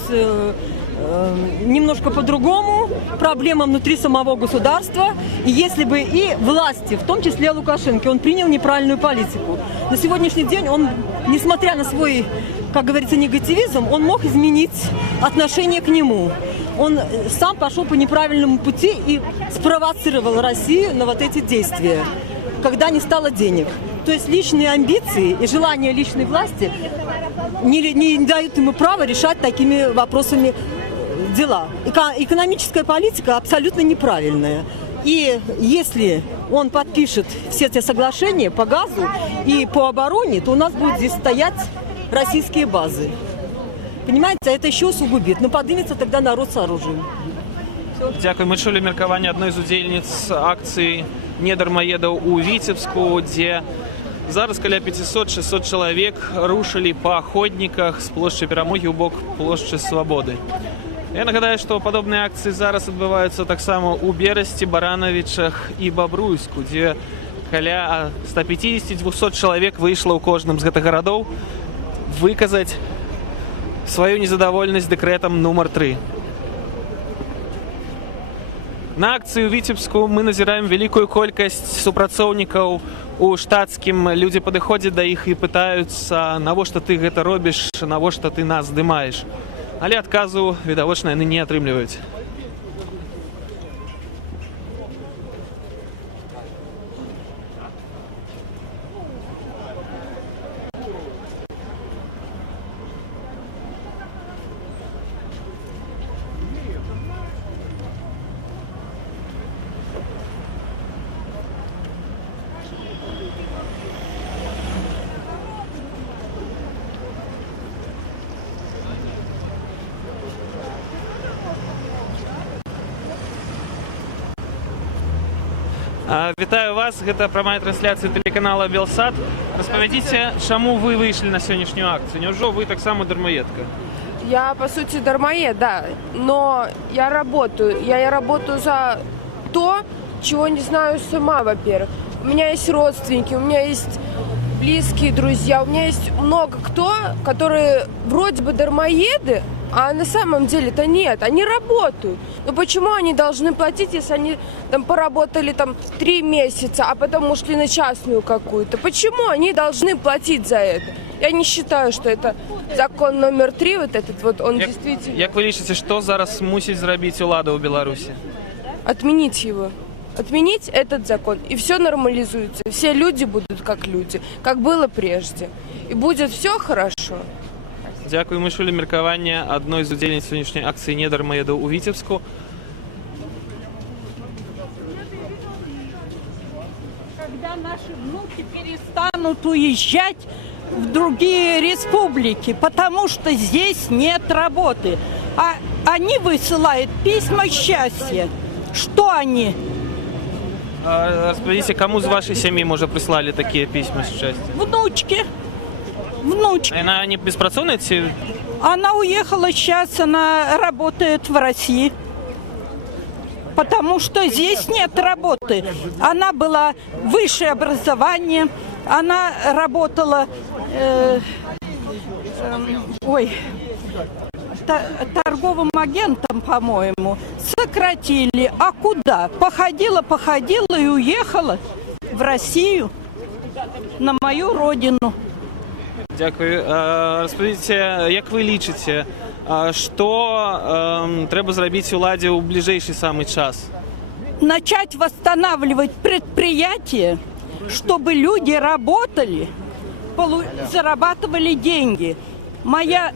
немножко по-другому проблемам внутри самого государства. И если бы и власти, в том числе Лукашенко, он принял неправильную политику. На сегодняшний день он, несмотря на свой, как говорится, негативизм, он мог изменить отношение к нему. Он сам пошел по неправильному пути и спровоцировал Россию на вот эти действия, когда не стало денег. То есть личные амбиции и желание личной власти не дают ему права решать такими вопросами дела. Экономическая политика абсолютно неправильная. И если он подпишет все эти соглашения по газу и по обороне, то у нас будут здесь стоять российские базы. Понимаете, это еще усугубит. Но поднимется тогда народ с оружием. Дякую. Ми чули міркування одної з удільниць акції «Не дармоедаў» у Віцебску, де зараз каля 500-600 чоловік рушили по ходниках з площі Перамоги у бок площі Свободи. Я нагадаю, што падобныя акцыі зараз адбываюцца таксама ў Берасці, Баранавічах і Бабруйску, дзе каля 150-200 чалавек выйшла ў кожным з гэтых гарадоў выказаць сваю незадаволенасць дэкрэтам нумар 3. На акцыі ў Віцебску мы назіраем вялікую колькасць супрацоўнікаў у штатскім. Людзі падыходзяць да іх і пытаюцца, навошта ты гэта робіш, навошта ты нас здымаеш. Але адказу, відавочна, яны не атрымліваюць. Вітаю вас, гэта прамая трансляцыя тэлеканала Белсат. Распавядзіце, чаму вы выйшлі на сённяшнюю акцыю? Няўжо вы таксама дармоедка? Я, по сути, дармоед, да, но я работаю. Я работаю за то, чего не знаю сама, во-первых. У меня есть родственники, у меня есть близкие друзья, у меня есть много кто, которые вроде бы дармоеды, а на самом деле-то нет, они работают. Но почему они должны платить, если они там поработали 3 месяца, а потом ушли на частную какую-то? Почему они должны платить за это? Я не считаю, что это закон номер 3, вот этот вот, он действительно... Як вы лічыце, што зараз мусіць зрабіць улада ў Беларусі? Отменить его. Отменить этот закон, и все нормализуется. Все люди будут как люди, как было прежде. И будет все хорошо. Дякую. Мы чулі меркаванне адной з удзельніц сённяшняй акцыі «Не дармоедаў» у Віцебску. Когда наши внуки перестанут уезжать в другие республики, потому что здесь нет работы. А они высылают письма счастья. Что они? Распавядзіце, каму з вашай сям'і, можа, прыслалі такія пісьмы шчасця? Внучки. Внучка. Она не беспрацоўная ці? Она уехала сейчас, она работает в России. Потому что здесь нет работы. Она была высшее образование, она работала торговым агентом, по-моему. Сократили. А куда? Походила и уехала в Россию, на мою родину. Дякую. Распавядзіце, як вы лічыце, што трэба зрабіць уладзе ў бліжэйшы самы час? Начать восстанавливать предприятия, чтобы люди работали, зарабатывали деньги. Моя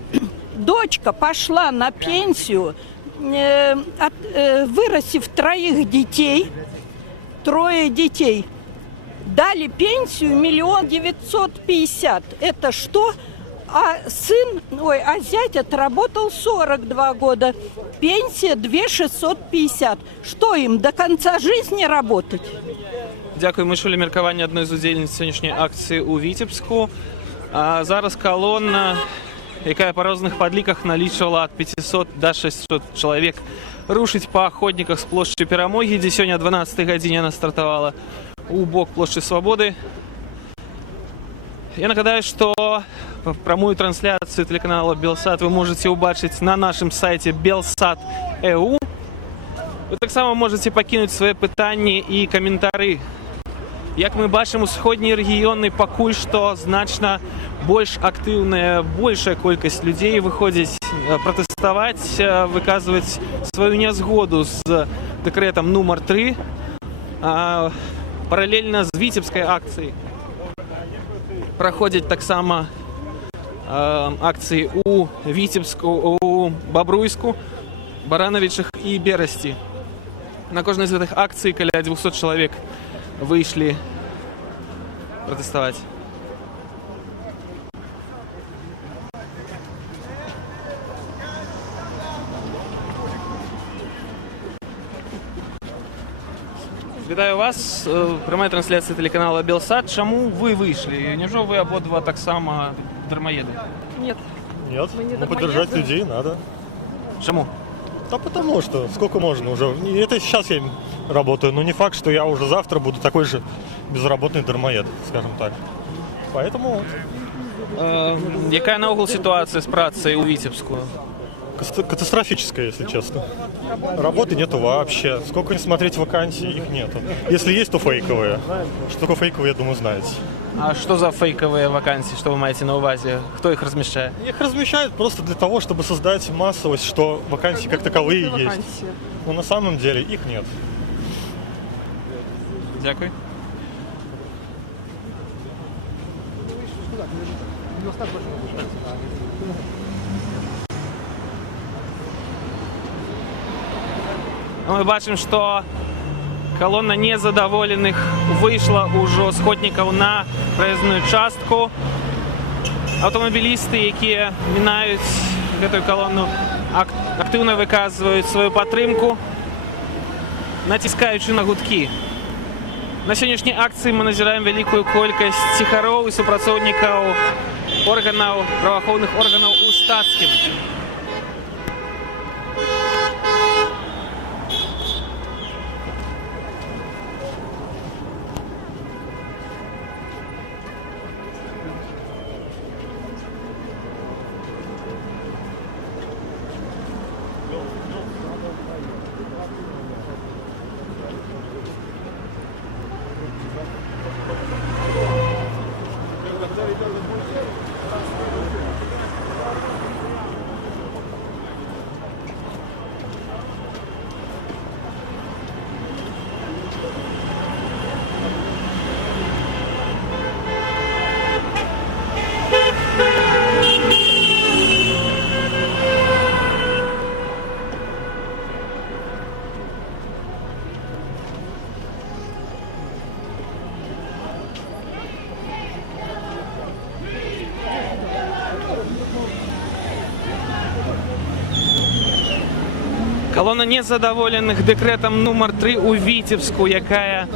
дочка пошла на пенсию, вырастив 3 детей, 3 детей. Дали пенсию 1 950 000. Это что? А зять отработал 42 года. Пенсия 2 650. Что им, до конца жизни работать? Дякую. Мы чулі меркаванне адной з удзельніц сённяшняй акцыі ў Віцебску. Зараз калона, якая па розных падліках налічвала ад 500 до 600 чалавек, рушыць па ходніках з плошчы Перамогі, дзе сёння 12 гадзіне яна стартавала у бок площади Свободы. Я нагадаю, что прямую трансляцию телеканала Белсат вы можете убачить на нашем сайте Belsat.eu. Вы так само можете покинуть свои пытанні и комментарии. Як мы бачим, усходние регионы пакуль что значно больш активная, большая колькость людей выходит протестовать, выказывать свою нязгоду с декретом номер 3, параллельно с Витебской акцией. праходзяць таксама акцыі у Віцебску, у Бабруйску, Баранавічах і Берасці. На кожнай з гэтых акцый каля 200 чалавек выйшлі пратэставаць. Вітаю вас. Прямая трансляцыя телеканала Белсат. Чаму вы выйшлі? Няўжо вы абодва таксама дармаеды? Нет. Нет, Мы не ну поддержать дармоеды. людей надо. Чему? Да потому что, сколько можно уже. Это сейчас я работаю, но не факт, что я уже завтра буду такой же безработный дармоед, скажем так. Поэтому вот. Якая наогул ситуація з працай у Віцебску? Катастрофическая, если честно. Работы нету вообще. Сколько ни смотреть вакансий, их нету. Если есть, то фейковые. Что такое фейковые, я думаю, знаете. А что за фейковые вакансии, что вы маете на увазе? Кто их размещает? Их размещают просто для того, чтобы создать массовость, что вакансии как таковые есть. Но на самом деле их нет. Дякую. Мы бачым, што калона незадаволеных выйшла ўжо з ходнікаў на праезную частку. Аўтамабілісты, якія мінаюць гэтую калону, актыўна выказваюць сваю падтрымку, націскаючы на гудкі. На сённяшняй акцыі мы назіраем вялікую колькасць ціхароў і супрацоўнікаў органаў, праваахоўных органаў у штатскім. Колона незадаволеных дэкрэтам нумар 3 у Віцебску, якая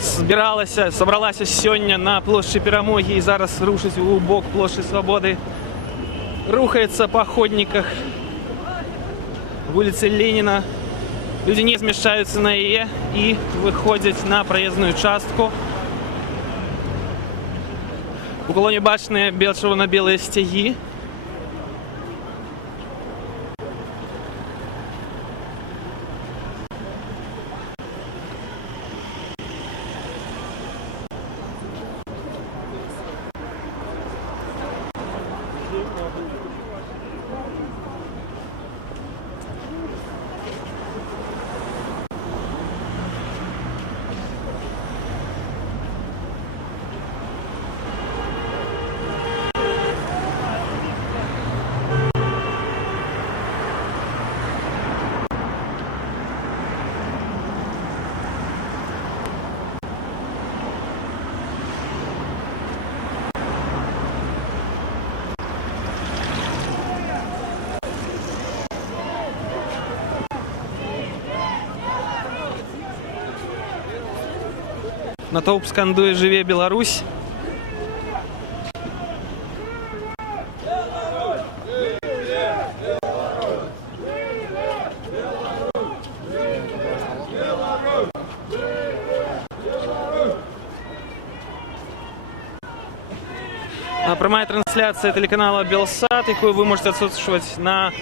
сабралася сёння на плошчы Перамогі і зараз рушыць у бок плошчы Свабоды, рухаецца па ходніках вуліцы Леніна. Людзі не змяшчаюцца на яе і выходзяць на праезную частку. У калоне бачныя чырвона-белыя сцягі. Натоўп скандуе «Жыве Беларусь». Прямая трансляцыя телеканала Белсат, якую вы можете адсутствовать на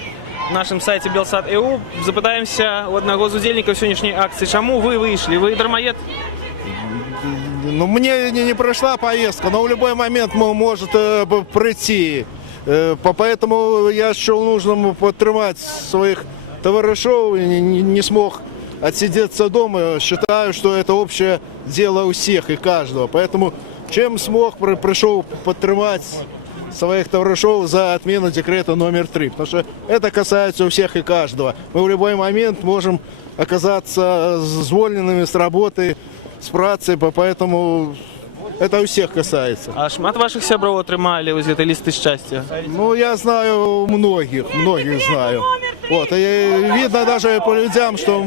нашем сайте Белсат.eu. Запытаемся у одного из удзельнікаў сённяшняй акции, чему вы вышли? Вы дармоед? Ну, мне не прошла поездка, но в любой момент может прийти. Поэтому я счел нужным подтримать своих товарищей, не смог отсидеться дома. Считаю, что это общее дело у всех и каждого. Поэтому Чем смог, пришел подтримать своих товарищей за отмену декрета номер 3. Потому что это касается у всех и каждого. Мы в любой момент можем оказаться звольненными с работы, с працы, поэтому это у всех касается. А шмат ваших сябров отримали ось этой листы счастья? Ну, я знаю многих знаю. Вот, и видно даже по людям, что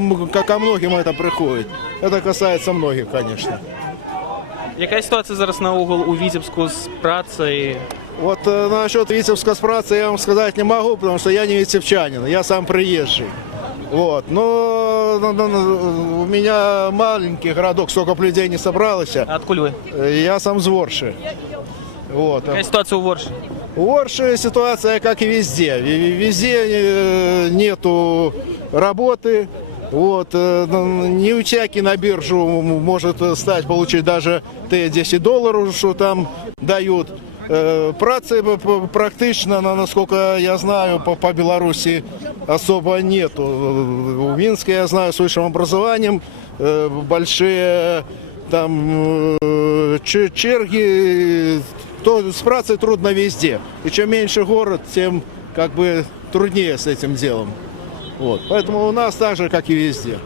ко многим это приходит. Это касается многих, конечно. Яка ситуація зараз наогул у Витебску з працею? Вот насчет Витебска с працей я вам сказать не могу, потому что я не витебчанин, я сам приезжий. Вот. Но у меня маленький городок, столько б людей не собралось. Откуль вы? Я сам с Ворши. Вот. Какая ситуация у Ворши? У Ворши ситуация, как и везде. Везде нету работы. Вот. Не у всякий на биржу может стать, получить даже те $10, что там дают. Працы практично, насколько я знаю, по Беларуси особо нету. У Минска, я знаю, с высшим образованием большие там черги, то с працей трудно везде. И чем меньше город, тем как бы труднее с этим делом. Вот. Поэтому у нас так же, как и везде.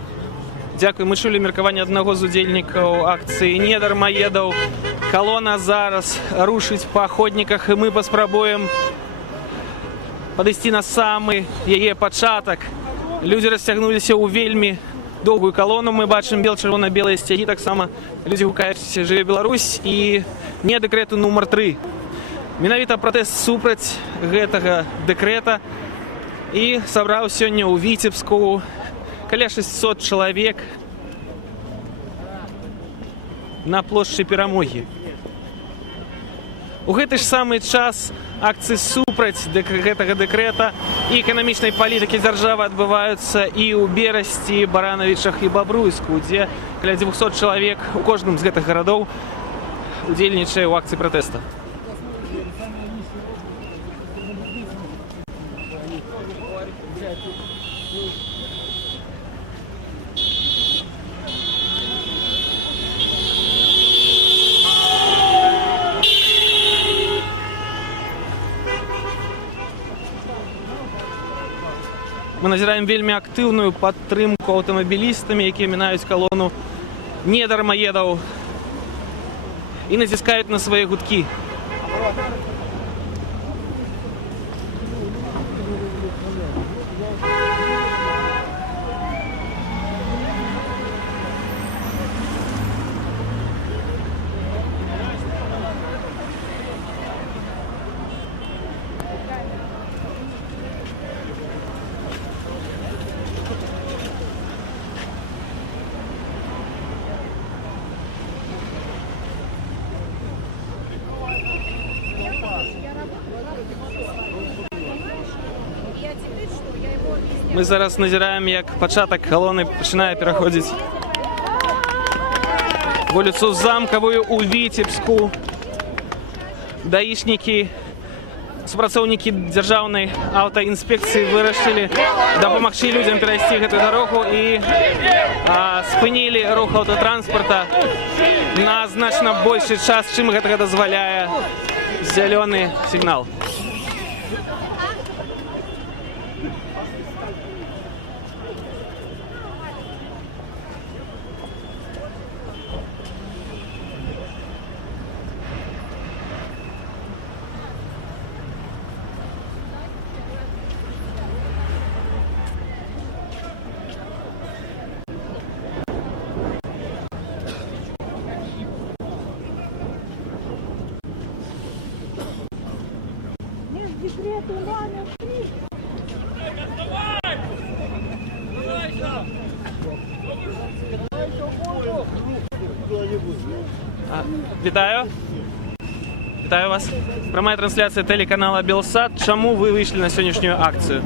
Дякую. Ми чули меркаванне аднаго з удзельнікаў акцыі «Не дармаедаў». Калона зараз рушыць па ходніках, і мы паспрабуем падысці на самы яе пачатак. Людзі расцягнуліся ў вельмі доўгую калону. Мы бачым бел-чырвона-белыя сцягі. Таксама людзі гукаюць «Жыве Беларусь» і «Не дэкрэту нумар 3». Менавіта пратэст супраць гэтага дэкрэта і сабраў сёння ў Віцебску каля 600 чалавек на плошчы Перамогі. У гэты ж самы час акцыі супраць гэтага дэкрэта і эканамічнай палітыкі дзяржавы адбываюцца і ў Берасці, Баранавічах і Бабруйску, дзе каля 200 чалавек у кожным з гэтых гарадоў удзельнічае ў акцыі пратэста. Мы назіраем вельмі актыўную падтрымку аўтамабілістамі, якія мінаюць калону «Не дармаедаў» і націскаюць на свае гудкі. Мы зараз назіраем, як пачатак калоны пачынае пераходзіць вуліцу Замкавую у Віцебску. Даішнікі, супрацоўнікі дзяржаўнай аўтаінспекцыі вырашылі дапамагчы людзям перайсці гэту дарогу і спынілі рух аўтатранспарта на значна большы час, чым гэта дазваляе зялёны сігнал. Вітаю. Вітаю вас. Прямая трансляция телеканала «Белсат». Чему вы вышли на сегодняшнюю акцию?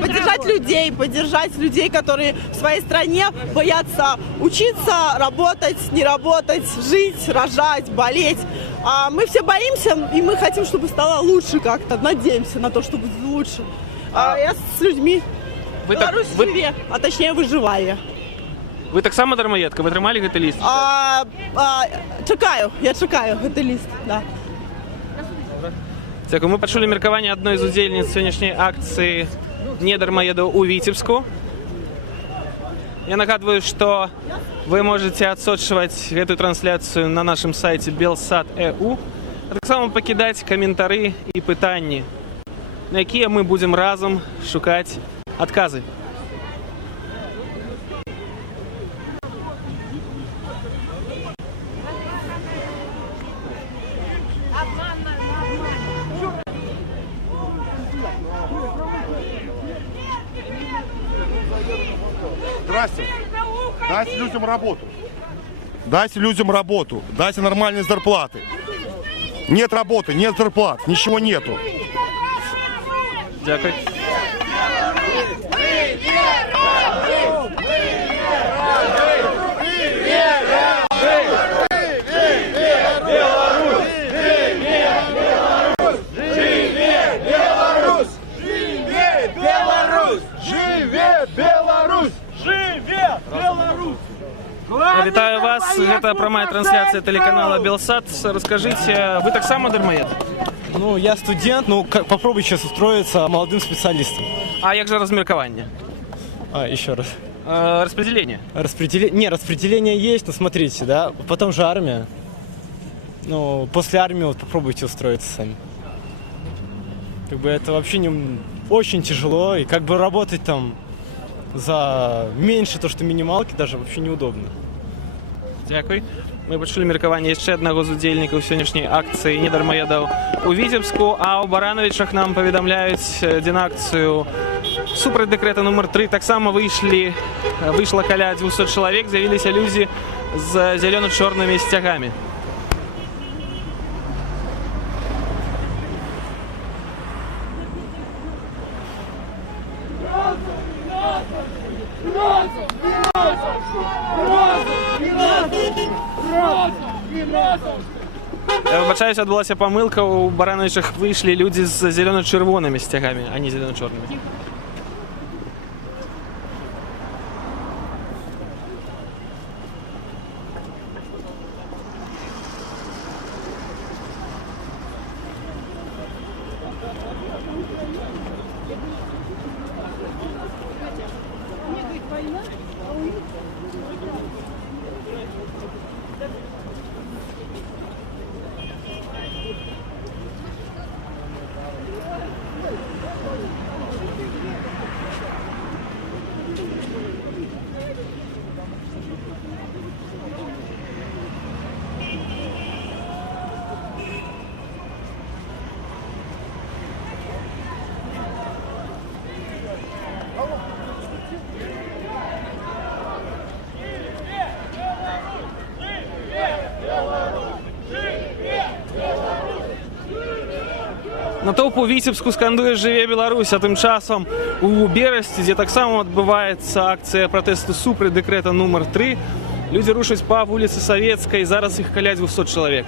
Поддержать людей, которые в своей стране боятся учиться, работать, не работать, жить, рожать, болеть. А мы все боимся, и мы хотим, чтобы стало лучше как-то. Надеемся на то, что будет лучше. Я с людьми. Беларусь живе, а точнее выживая. Ви так само дармоедка? Ви тримали гэты ліст? Я чекаю гэты ліст, да. Дякую. Ми почули меркаванне адной з удзельніц сённяшняй акцыі «Не дармоедаў» у Віцебску. Я нагадываю, что вы можете отсочивать эту трансляцию на нашем сайте Belsat.eu, а так само покидать комментарии и пытанні, на якія мы будем разом шукать отказы. Здрасте. Дайте людям работу. Дайте людям работу. Дайте нормальные зарплаты. Нет работы, нет зарплат, ничего нету. Дякую. Вітаю вас. Это прямая трансляция телеканала Белсат. Расскажите, вы так само дармоед? Ну, я студент, ну, попробуй сейчас устроиться молодым специалистом. А як же размеркование? Еще раз. Распределение. Распределение есть, но смотрите, да, потом же армия. Ну, после армии вот попробуйте устроиться сами. Как бы это вообще не очень тяжело, и как бы работать там за меньше то, что минималки, даже вообще неудобно. Дякую. Ми почули меркаванне яшчэ аднаго з удзельнікаў сённяшняй акцыі «Не дармоедаў» у Віцебску, а ў Барановічах нам паведамляюць, дзе на акцыю супраць дэкрэта нумар 3 таксама выйшла каля 200 чалавек, з'явіліся людзі з зялёна-чорнымі сцягамі. Я вибачаюсь, адбылася памылка, у Барановичах выйшлі людзі з зелёна-чырвонымі сцягамі, а не зелёна-чорнымі. Натоўп у Віцебску скандуе «Жыве Беларусь», а тым часам у Берасці, дзе таксама адбываецца акцыя пратэсту супраць дэкрэта нумар 3, людзі рушаць па вуліцы Савецкай, зараз іх каля 200 чалавек.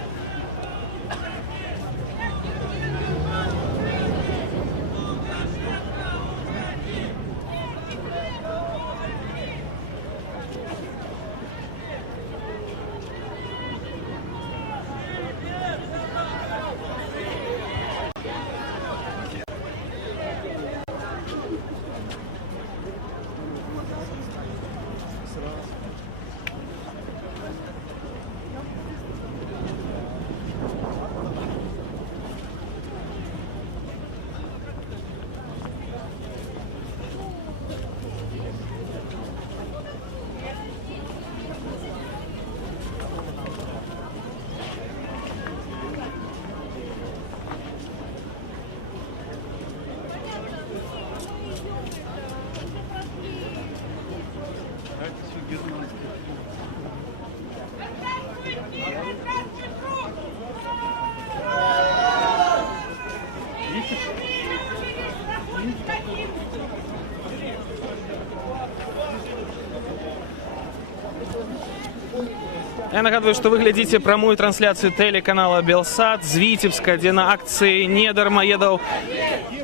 Я нагадываю, что вы глядите прямую трансляцию телеканала Белсат з Витебска, где на акции «Не дармоедов»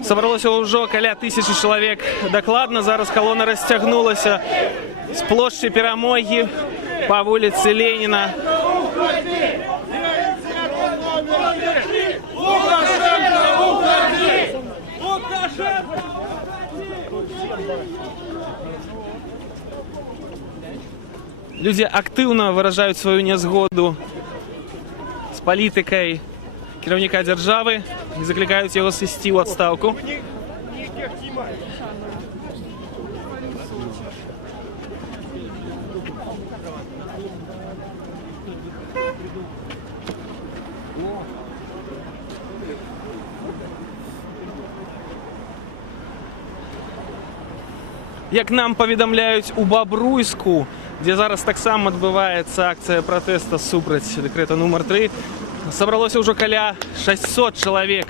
собралося уже каля 1000 человек. Докладно зараз колонна растягнулася с площади Перамоги по улице Ленина. Люди активно выражают свою незгоду с политикой кіраўніка державы и закликают его свести в отставку. Як нам повідомляють, у Бобруйску, де зараз так само відбувається акція протесту супроть декрету номер 3, собралося вже каля 600 чоловік.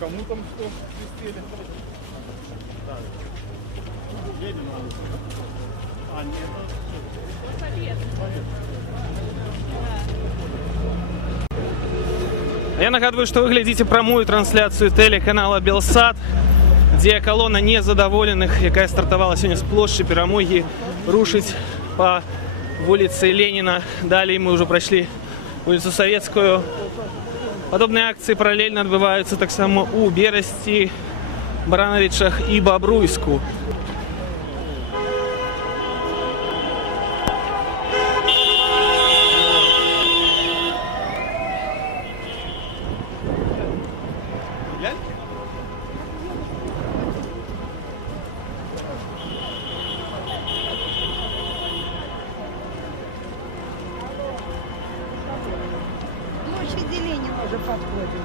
Кому там что свистели? Едем. А, нет. Я нагадываю, что вы глядите прямую трансляцию телеканала Белсат, где колонна незадоволенных, якая стартовала сегодня с площади Перамоги, рушить по улице Ленина. Далее мы уже прошли улицу Советскую. Подобные акции параллельно отбываются так само у Бересті, Барановичах и Бобруйску. Площади Ленина уже подходим.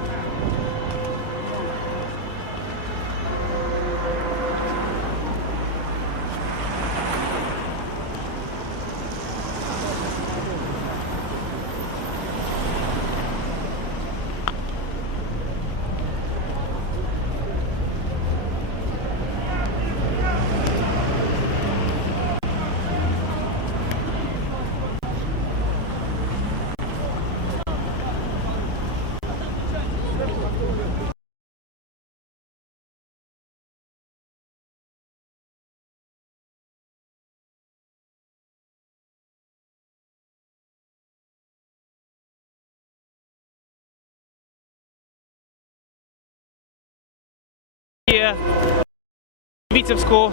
Витебску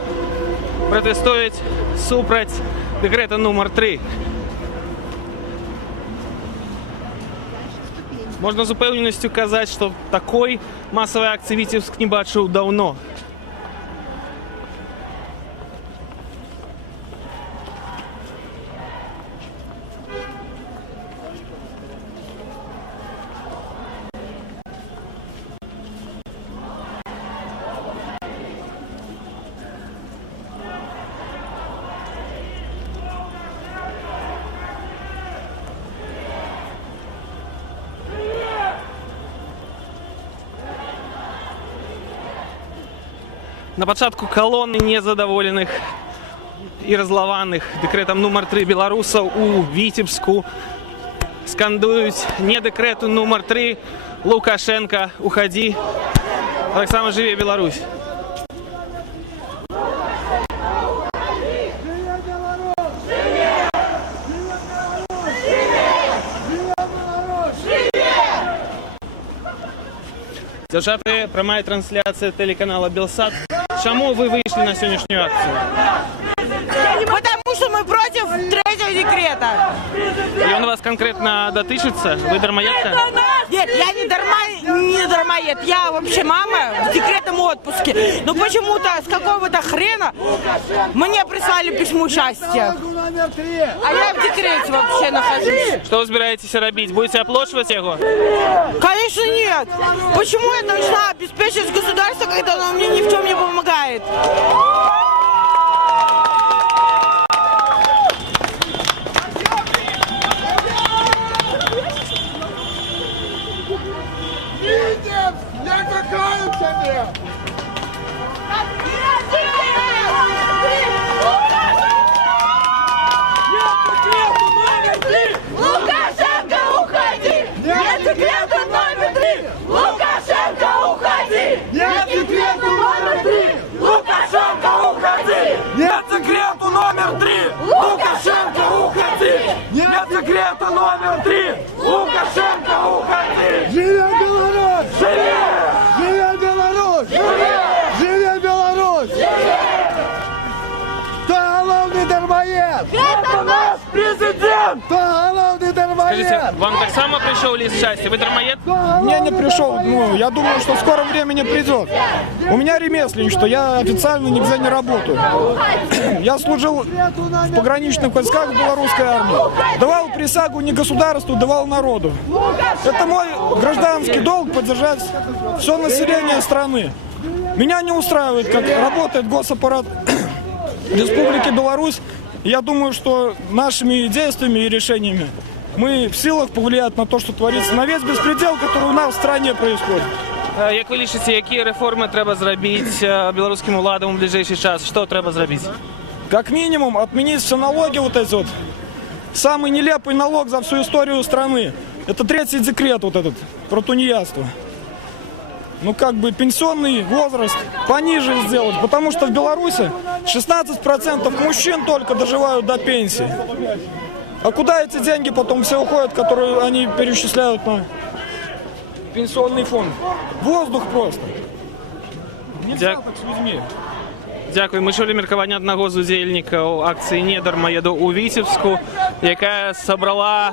протестують супроть декрету номер 3. Можна з упевненістю казати, що такої масової акції Витебск не бачив давно. На початку колонны незадоволеных и разлованных декретом номер 3 белорусов у Витебску скандуют не декрету номер 3 Лукашенко, уходи, так само живи Беларусь. Дзяўчаты, прямая трансляция телеканала Белсат. Чему вы вышли на сегодняшнюю акцию? Потому что мы против третьего декрета. И он вас конкретно дотычится? Вы дармоедка? Нет, я не дармоед. Я вообще мама в декретном отпуске. Но почему-то с какого-то хрена мне прислали письмо счастья. А я в декрете вообще нахожусь. Что вы собираетесь робить? Будете оплошивать его? Конечно нет. Почему я должна обеспечить государство, когда оно мне ни в чем не помогает? Лукашенко, уходи! Нет секрета номер 3! Лукашенко, уходи! Нет секрета номер 3! Лукашенко, уходи! Нет секрета номер 3! Лукашенко, уходи! Нет секрета номер 3! Лукашенко, уходи! Живе Беларусь! Живе! Живе Беларусь! Живе! Живе Беларусь! Кто головный дармоед? Это наш президент! Кто головный дармоед? Скажите, вам так само пришел лист счастья? Вы дармоед? Мне не пришел, я думаю, что в скором времени придет. У меня ремесленничество, я официально нигде не работаю. Я служил в пограничных войсках белорусской армии. Давал присягу не государству, давал народу. Это мой гражданский долг поддержать все население страны. Меня не устраивает, как работает госаппарат Республики Беларусь. Я думаю, что нашими действиями и решениями мы в силах повлиять на то, что творится, на весь беспредел, который у нас в стране происходит. Як ви лічите, які реформи треба зробити білоруським владам в ближайший час? Что треба зробити? Как минимум отменить все налоги вот эти вот. Самый нелепый налог за всю историю страны. Это третий декрет вот этот про тунеядство. Ну как бы пенсионный возраст пониже сделать, потому что в Беларуси 16% мужчин только доживают до пенсии. А куда эти деньги потом все уходят, которые они перечисляют на пенсионный фонд? Воздух просто. Нельзя так с людьми. Дякую. Ми чули міркування одного з удільників акції «Не дармоеду» у Витебску, яка собрала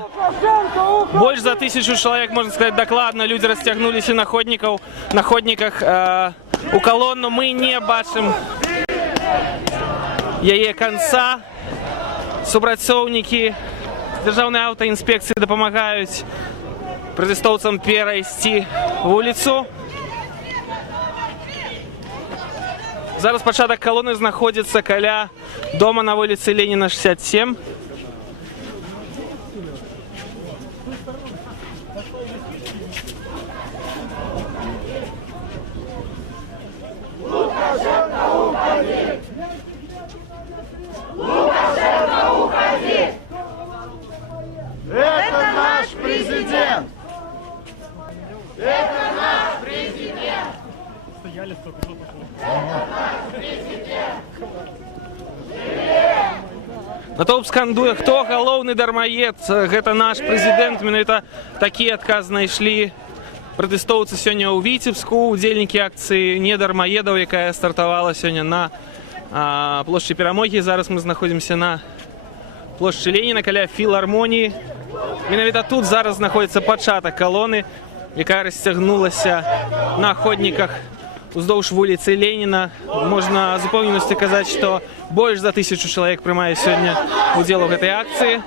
больше за 1000 человек, можно сказать, докладно. Люди розтягнулись на ходниках. У колонну ми не бачимо яе конца. Супрацоўнікі Державної аўтаінспекцыі дапамагаюць пратэстоўцам перайсці вуліцу. Зараз пачатак колонны знаходзіцца каля дома на вуліцы Леніна 67. Лукашенко, уходи! Лукашенко, уходи! Это наш президент! Это наш президент! Стояли столько. Натоўп скандуе, хто галоўны дармаед, гэта наш прэзідэнт. Менавіта такі адказ знайшлі пратэстоўцы сёння ў Віцебску, удзельнікі акцыі «Не дармаедаў», якая стартавала сёння на плошчы Перамогі. Зараз мы знаходзімся на плошчы Леніна каля філармоніі. Менавіта тут зараз знаходзіцца пачатак колоны, якая расцягнулася на ходніках уздоўж вуліцы Леніна. Можна з упэўненасцю казаць, што больш за 1000 чалавек прымае сёння удзел у гэтай акцыі.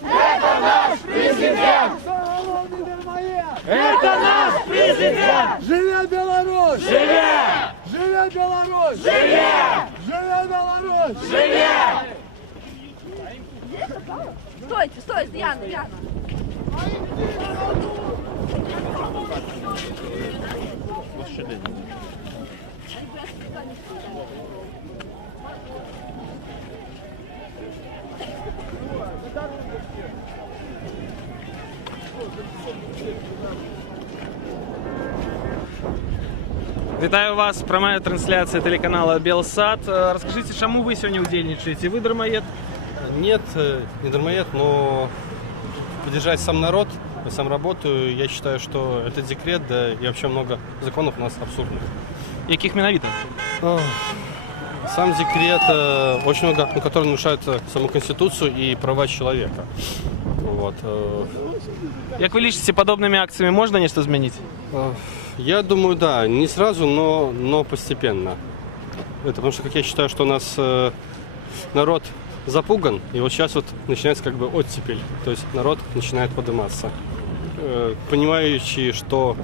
Это наш президент! Это наш президент! Живе Беларусь! Живе! Живе Беларусь! Живе! Живе Беларусь! Живе! Стойте, стойте, Яна! Вітаю вас, прямая трансляция телеканала Белсат. Расскажите, чему вы сегодня удельничаете? Вы дармоед? Нет, не дармоед, но поддержать сам народ я сам работаю, я считаю, что этот декрет, да и вообще много законов у нас абсурдных. Яких менавіта? Сам декрет, очень много, который нарушает саму Конституцию и права человека. Вот. Як ви лічыце, падобнымі акцыямі можна нешта змяніць? Я думаю, да, не сразу, но постепенно. Это потому что, как я считаю, что у нас народ запуган, и вот сейчас вот начинается как бы оттепель, то есть народ начинает подниматься, понимающий, что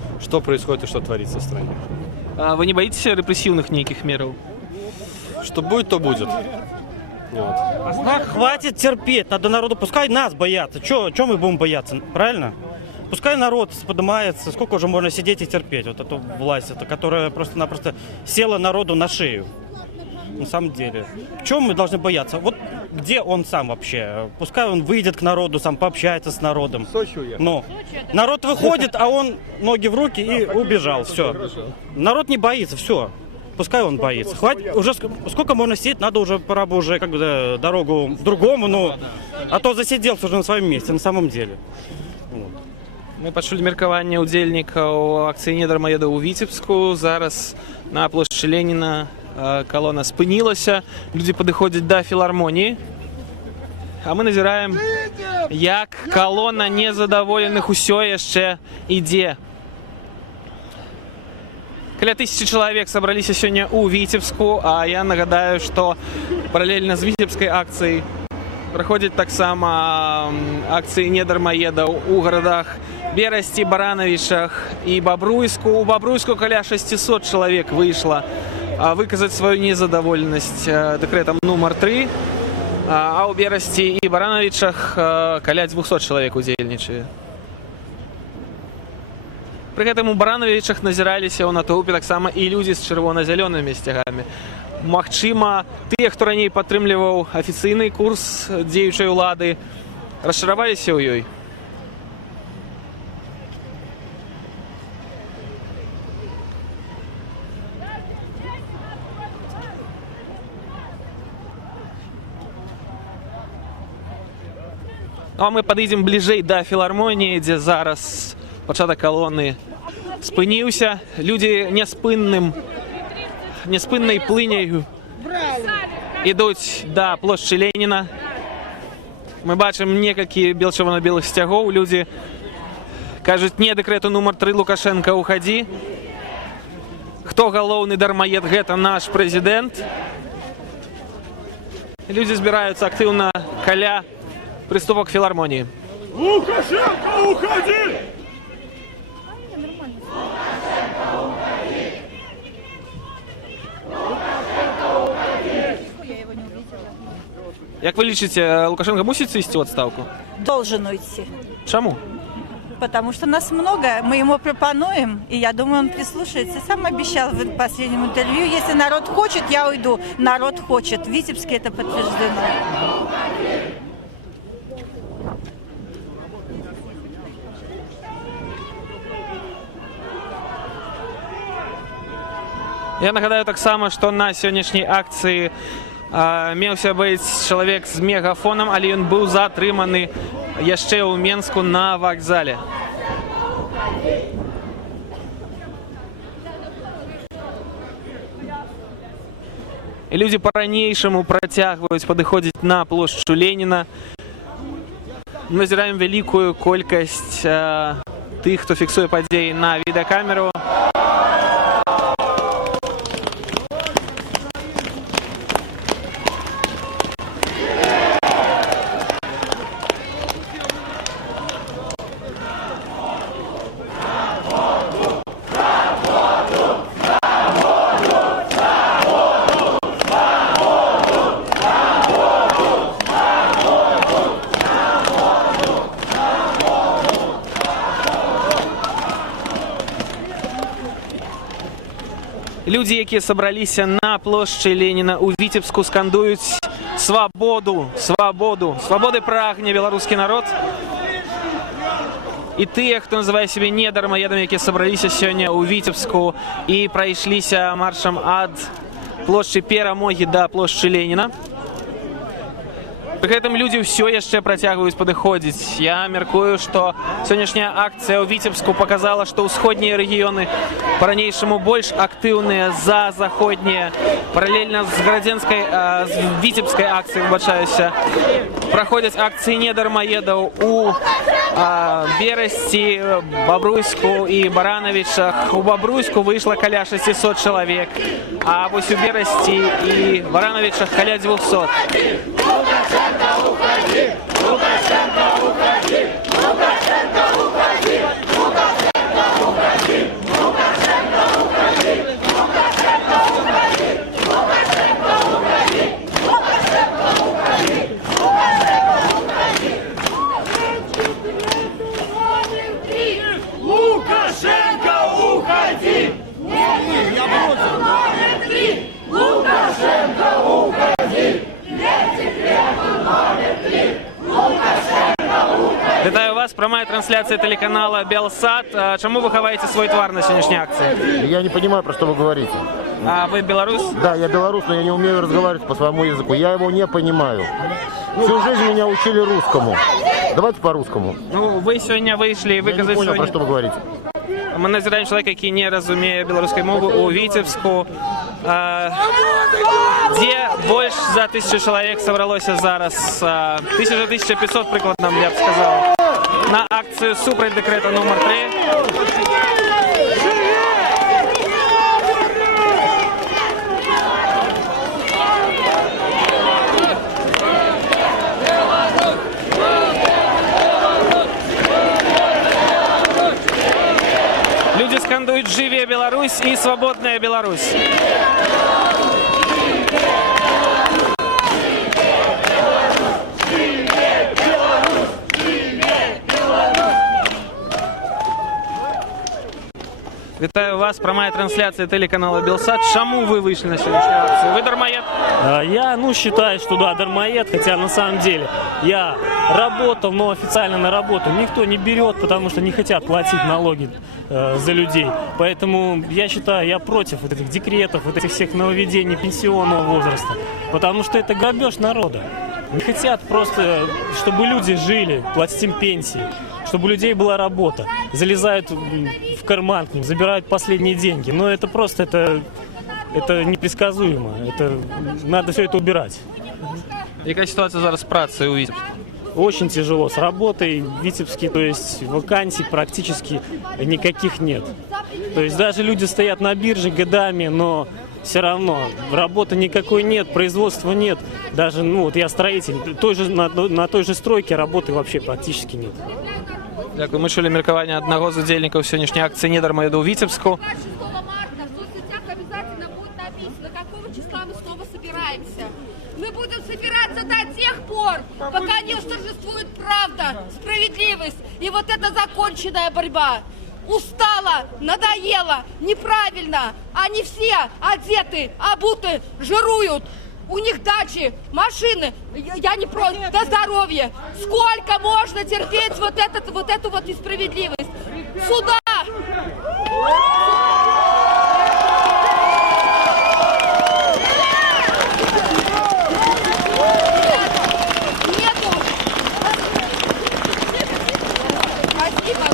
происходит и что творится в стране. А вы не боитесь репрессивных неких меров? Что будет, то будет. Вот. Хватит терпеть, надо народу, пускай нас боятся. Чего мы будем бояться, правильно? Пускай народ поднимается, сколько уже можно сидеть и терпеть вот эту власть, которая просто-напросто села народу на шею. На самом деле. Чего мы должны бояться? Вот где он сам вообще? Пускай он выйдет к народу, сам пообщается с народом. Но народ выходит, а он ноги в руки и убежал. Все. Народ не боится, все. Пускай он боится. Хватит, уже сколько можно сидеть, надо уже, пора бы уже как бы дорогу другому, ну, а то засиделся уже на своем месте, на самом деле. Мы пачулі меркаванне ўдзельнікаў акцыі недармаеда ў Віцебску. Зараз на плошчы Леніна калона спынілася. Людзі падыходзяць да філармоніі. А мы назіраем, як калона незадаволеных усё яшчэ ідзе. Каля 1000 чалавек сабраліся сёння ў Віцебску, а я нагадаю, што паралельна з віцебскай акцыяй праходзяць таксама акцыі недармаедаў у гарадах Берасці, Баранавічах і Бабруйску. У Бабруйску каля 600 чалавек выйшла выказаць сваю незадаволенасць дэкрэтам нумар 3, а ў Берасці і Баранавічах каля 200 чалавек удзельнічае. Пры гэтым у Баранавічах назіраліся ў натоўпе таксама і людзі з чырвона-зялёнымі сцягамі. Магчыма, тыя, хто раней падтрымліваў афіцыйны курс дзеючай улады, расчараваліся ў ёй. Ну, а мы падыдзем бліжэй да філармоніі, дзе зараз пачатак калоны спыніўся. Людзі няспыннай плыняй ідуць да плошчы Леніна. Мы бачым некалькі чырвона-белых сцягоў. Людзі кажуць не дэкрэту нумар 3 Лукашенка уходи. Хто галоўны дармаед, гэта наш прэзідэнт. Людзі збіраюцца актыўна каля приступок к филармонии. Лукашенко, уходи! Як вы лічыце, Лукашенко мусіць ісці ў адстаўку? Должен уйти. Чаму? Потому что нас много, мы ему пропонуем, и я думаю, он прислушается. Сам обещал в последнем интервью, если народ хочет, я уйду. Народ хочет. В Витебске это подтверждено. Я нагадаю таксама, што на сённяшняй акцыі меўся быць чалавек з мегафонам, але ён быў затрыманы яшчэ ў Менску на вакзале. І людзі па-ранейшаму працягваюць падыходзіць на плошчу Леніна. Мы назіраем вялікую колькасць тых, хто фіксуе падзеі на відэакамеру. Людзі, якія сабраліся на плошчы Леніна ў Віцебску, скандуюць свабоду, свабоду, свабоды прагне беларускі народ. І тыя, хто называе сябе недармаедамі, якія сабраліся сёння ў Віцебску і прайшліся маршам ад плошчы Перамогі да плошчы Леніна, Пры гэтым людзі ўсё яшчэ працягваюць падыходзіць. Я мяркую, што сённяшняя акцыя ў Віцебску показала, што ўсходнія рэгіёны па-ранейшаму больш актыўныя за заходнія. Паралельна з градзенскай, з віцебскай акцыяй, выбачаюся, праходзяць акцыі недармаедаў у Берасці, Бабруйску і Баранавічах. У Бабруйску выйшла каля 600 чалавек, а вось у Берасці і Баранавічах каля 200. Лукашенко, уходи! Лукашенко, уходи! Лукашенко, уходи! Лукашенко, уходи! Лукашенко, уходи! Лукашенко, уходи! Лукашенко, уходи! Лукашенко, уходи! Лукашенко, уходи! Номер 3! Лукашенко, уходи! Вітаю вас, прямая трансляция телеканала Белсат. Чему вы ховаете свой твар на сегодняшней акции? Я не понимаю, про что вы говорите. А вы белорус? Да, я белорус, но я не умею разговаривать по своему языку. Я его не понимаю. Всю жизнь меня учили русскому. Давайте по-русскому. Ну, вы сегодня вышли и выказали... Я не понял, про что вы говорите. Мы назираем человека, который не разумеет белорусской мовы, у Витебску, где больше за 1000 человек собралось зараз, 1500 прикладно, я бы сказал, на акцию супротив декрета номер 3. Люди скандуют «Живее Беларусь» и «Свободная Беларусь». Вітаю вас, прямая трансляция телеканала Белсат. Чему вы вышли на сегодняшнюю акцию? Вы дармоед? Я, считаю, что да, дармоед, хотя на самом деле я работал, но официально на работу никто не берет, потому что не хотят платить налоги за людей. Поэтому я считаю, я против вот этих декретов, вот этих всех нововведений пенсионного возраста, потому что это грабеж народа. Не хотят просто, чтобы люди жили, платить им пенсии, чтобы у людей была работа. Залезают в карман к ним, забирают последние деньги. Но это просто, это непредсказуемо. Надо все это убирать. Какая ситуация зараз с працей у Витебска? Очень тяжело с работой в Витебске, то есть вакансий практически никаких нет. То есть даже люди стоят на бирже годами, но все равно работы никакой нет, производства нет. Даже, вот я строитель, на той же стройке работы вообще практически нет. Дякую. Ми чули меркаванне одного з удзельнікаў сённяшняй акцыі недармоеду ў Віцебску. 26 марта в соцсетях обязательно будет написано, какого числа мы снова собираемся. Мы будем собираться до тех пор, пока не восторжествует правда, справедливость и вот эта законченная борьба. Устала, надоело, неправильно. Они все одеты, обуты, жируют. У них дачи, машины, я не против, до здоровья. Сколько можно терпеть вот эту несправедливость? Сюда! Нету! Спасибо.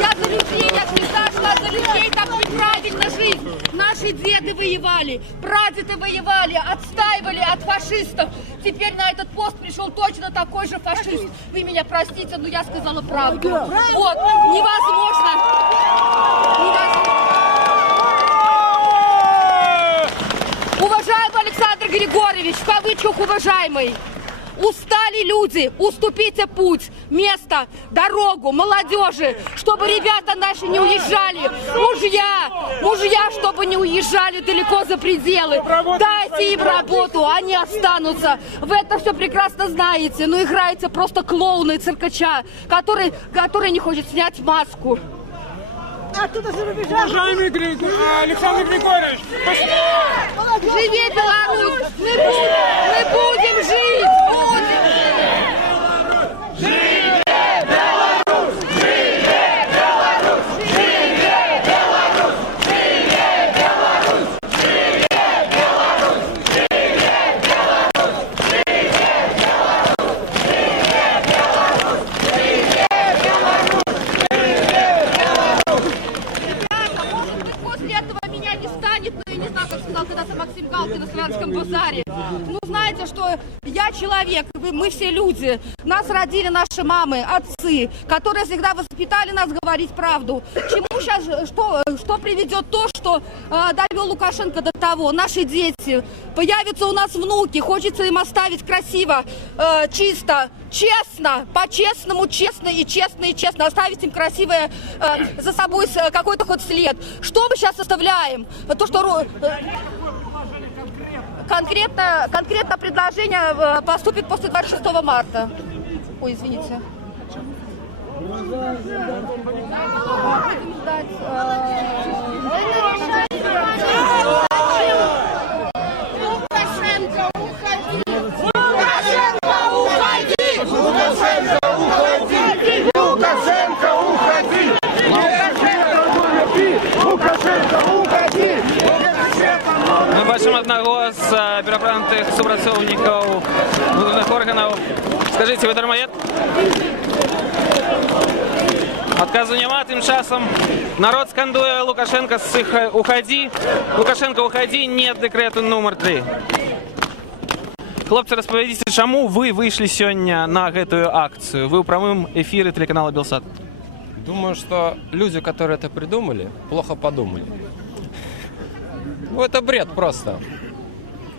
Я за людей, я всегда шла за людей, так неправильно жить. Наши деды воевали, прадеды воевали, отстаивали от фашистов. Теперь на этот пост пришел точно такой же фашист. Вы меня простите, но я сказала правду. Вот, невозможно. Уважаемый Александр Григорьевич, в кавычках уважаемый, устали люди, уступите путь, место, дорогу, молодежи, чтобы ребята наши не уезжали, мужья, чтобы не уезжали далеко за пределы. Дайте им работу, они останутся. Вы это все прекрасно знаете, но играете просто клоуны и циркача, который не хочет снять маску. Оттуда за рубежа. Уважаемый Александр Григорьевич, живи Беларусь! Мы будем жить! Живи Беларусь! Живи Беларусь! Живи Беларусь! Живи Беларусь! Живи Беларусь! Живи Беларусь! Живи базаре. Ну, знаете, что я человек, мы все люди. Нас родили наши мамы, отцы, которые всегда воспитали нас говорить правду. Чему сейчас, что приведет то, что довел Лукашенко до того? Наши дети, появятся у нас внуки, хочется им оставить красиво, чисто, честно, по-честному, честно и честно и честно, оставить им красивое за собой какой-то хоть след. Что мы сейчас оставляем? То, что конкретно предложение поступит после 26 марта. Ой, извините. Будем ждать. Лукашенко, уходи! Лукашенко, уходи! Лукашенко, уходи! Лукашенко, уходи! Лукашенко, уходи! Мы бачимо одного з перапранутых супрацоўнікаў внутренних органов. Скажите, вы дармоед? Отказу няма, тем часом народ скандуе Лукашенко, уходи, Лукашенко, уходи, нет декрету номер 3. Хлопцы, распавядзіце, чаму вы вышли сегодня на гэтую акцию? Вы в прямом эфире телеканала Белсат. Думаю, что люди, которые это придумали, плохо подумали. Ну, это бред просто.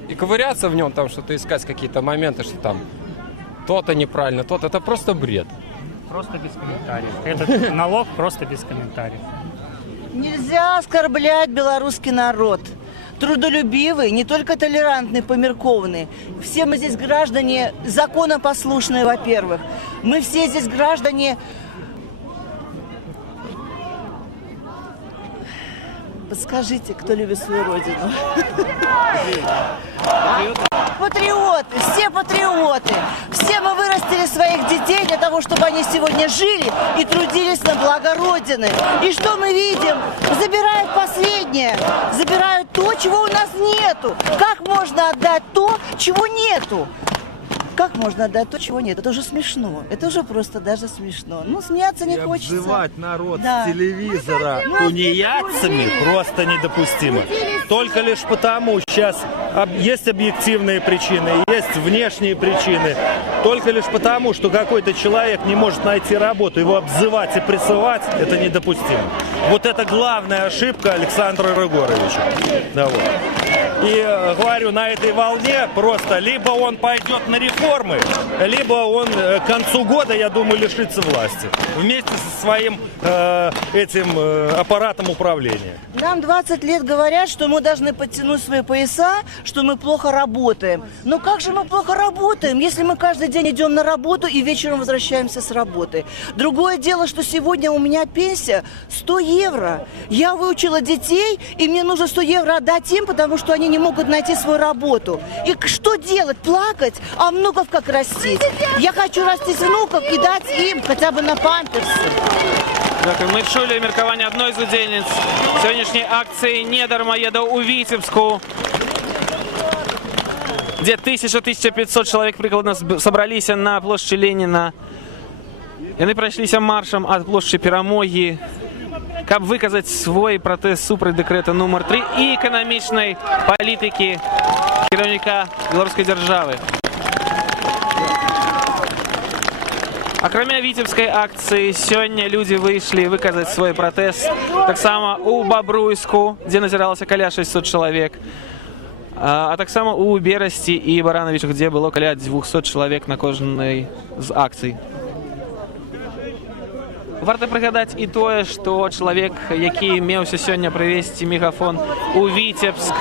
И ковыряться в нем, там что-то искать, какие-то моменты, что там то-то неправильно, то-то, это просто бред. Просто без комментариев. Этот налог просто без комментариев. Нельзя оскорблять белорусский народ. Трудолюбивый, не только толерантный, померкованный. Все мы здесь граждане законопослушные, во-первых. Мы все здесь граждане... Подскажите, кто любит свою родину? Патриоты, все патриоты. Все мы вырастили своих детей для того, чтобы они сегодня жили и трудились на благо Родины. И что мы видим? Забирают последнее, забирают то, чего у нас нету. Как можно отдать то, чего нету? Как можно отдать то, чего нет? Это уже смешно. Это уже просто даже смешно. Ну, смеяться не хочется. Обзывать народ Да. с телевизора Тунеядцами просто недопустимо. Только лишь потому, сейчас есть объективные причины, есть внешние причины. Только лишь потому, что какой-то человек не может найти работу, его обзывать и прессовать, это недопустимо. Вот это главная ошибка Александра Рыгоровича. Да, вот. И говорю, на этой волне просто либо он пойдет на реформы, либо он к концу года, я думаю, лишится власти. Вместе со своим аппаратом управления. Нам 20 лет говорят, что мы должны подтянуть свои пояса, что мы плохо работаем. Но как же мы плохо работаем, если мы каждый день идем на работу и вечером возвращаемся с работы? Другое дело, что сегодня у меня пенсия 100 евро. Я выучила детей, и мне нужно 100 евро отдать им, потому что они не могут найти свою работу. И что делать? Плакать? А внуков как растить? Я хочу растить внуков и дать им хотя бы на памперсы. Дякую. Ми чули міркування одної з удільниць сьогоднішньої акції «Не дармоеда» у Витебску, где 1000-1500 человек прикладно собрались на площади Ленина. И они прошлись маршем от площади Перамоги, каб выказать свой протест супраць декрета номер 3 и экономичной политики кіраўніка белорусской державы. Акрамя віцебскай акцыі, сёння людзі выйшлі выказаць свой пратэст таксама у Бабруйску, дзе назіралася каля 600 чалавек, а таксама у Берасці і Баранавічах, дзе было каля 200 чалавек на кожнай з акцый. Варта прыгадаць і тое, што чалавек, які меўся сёння прывезці мегафон у Віцебск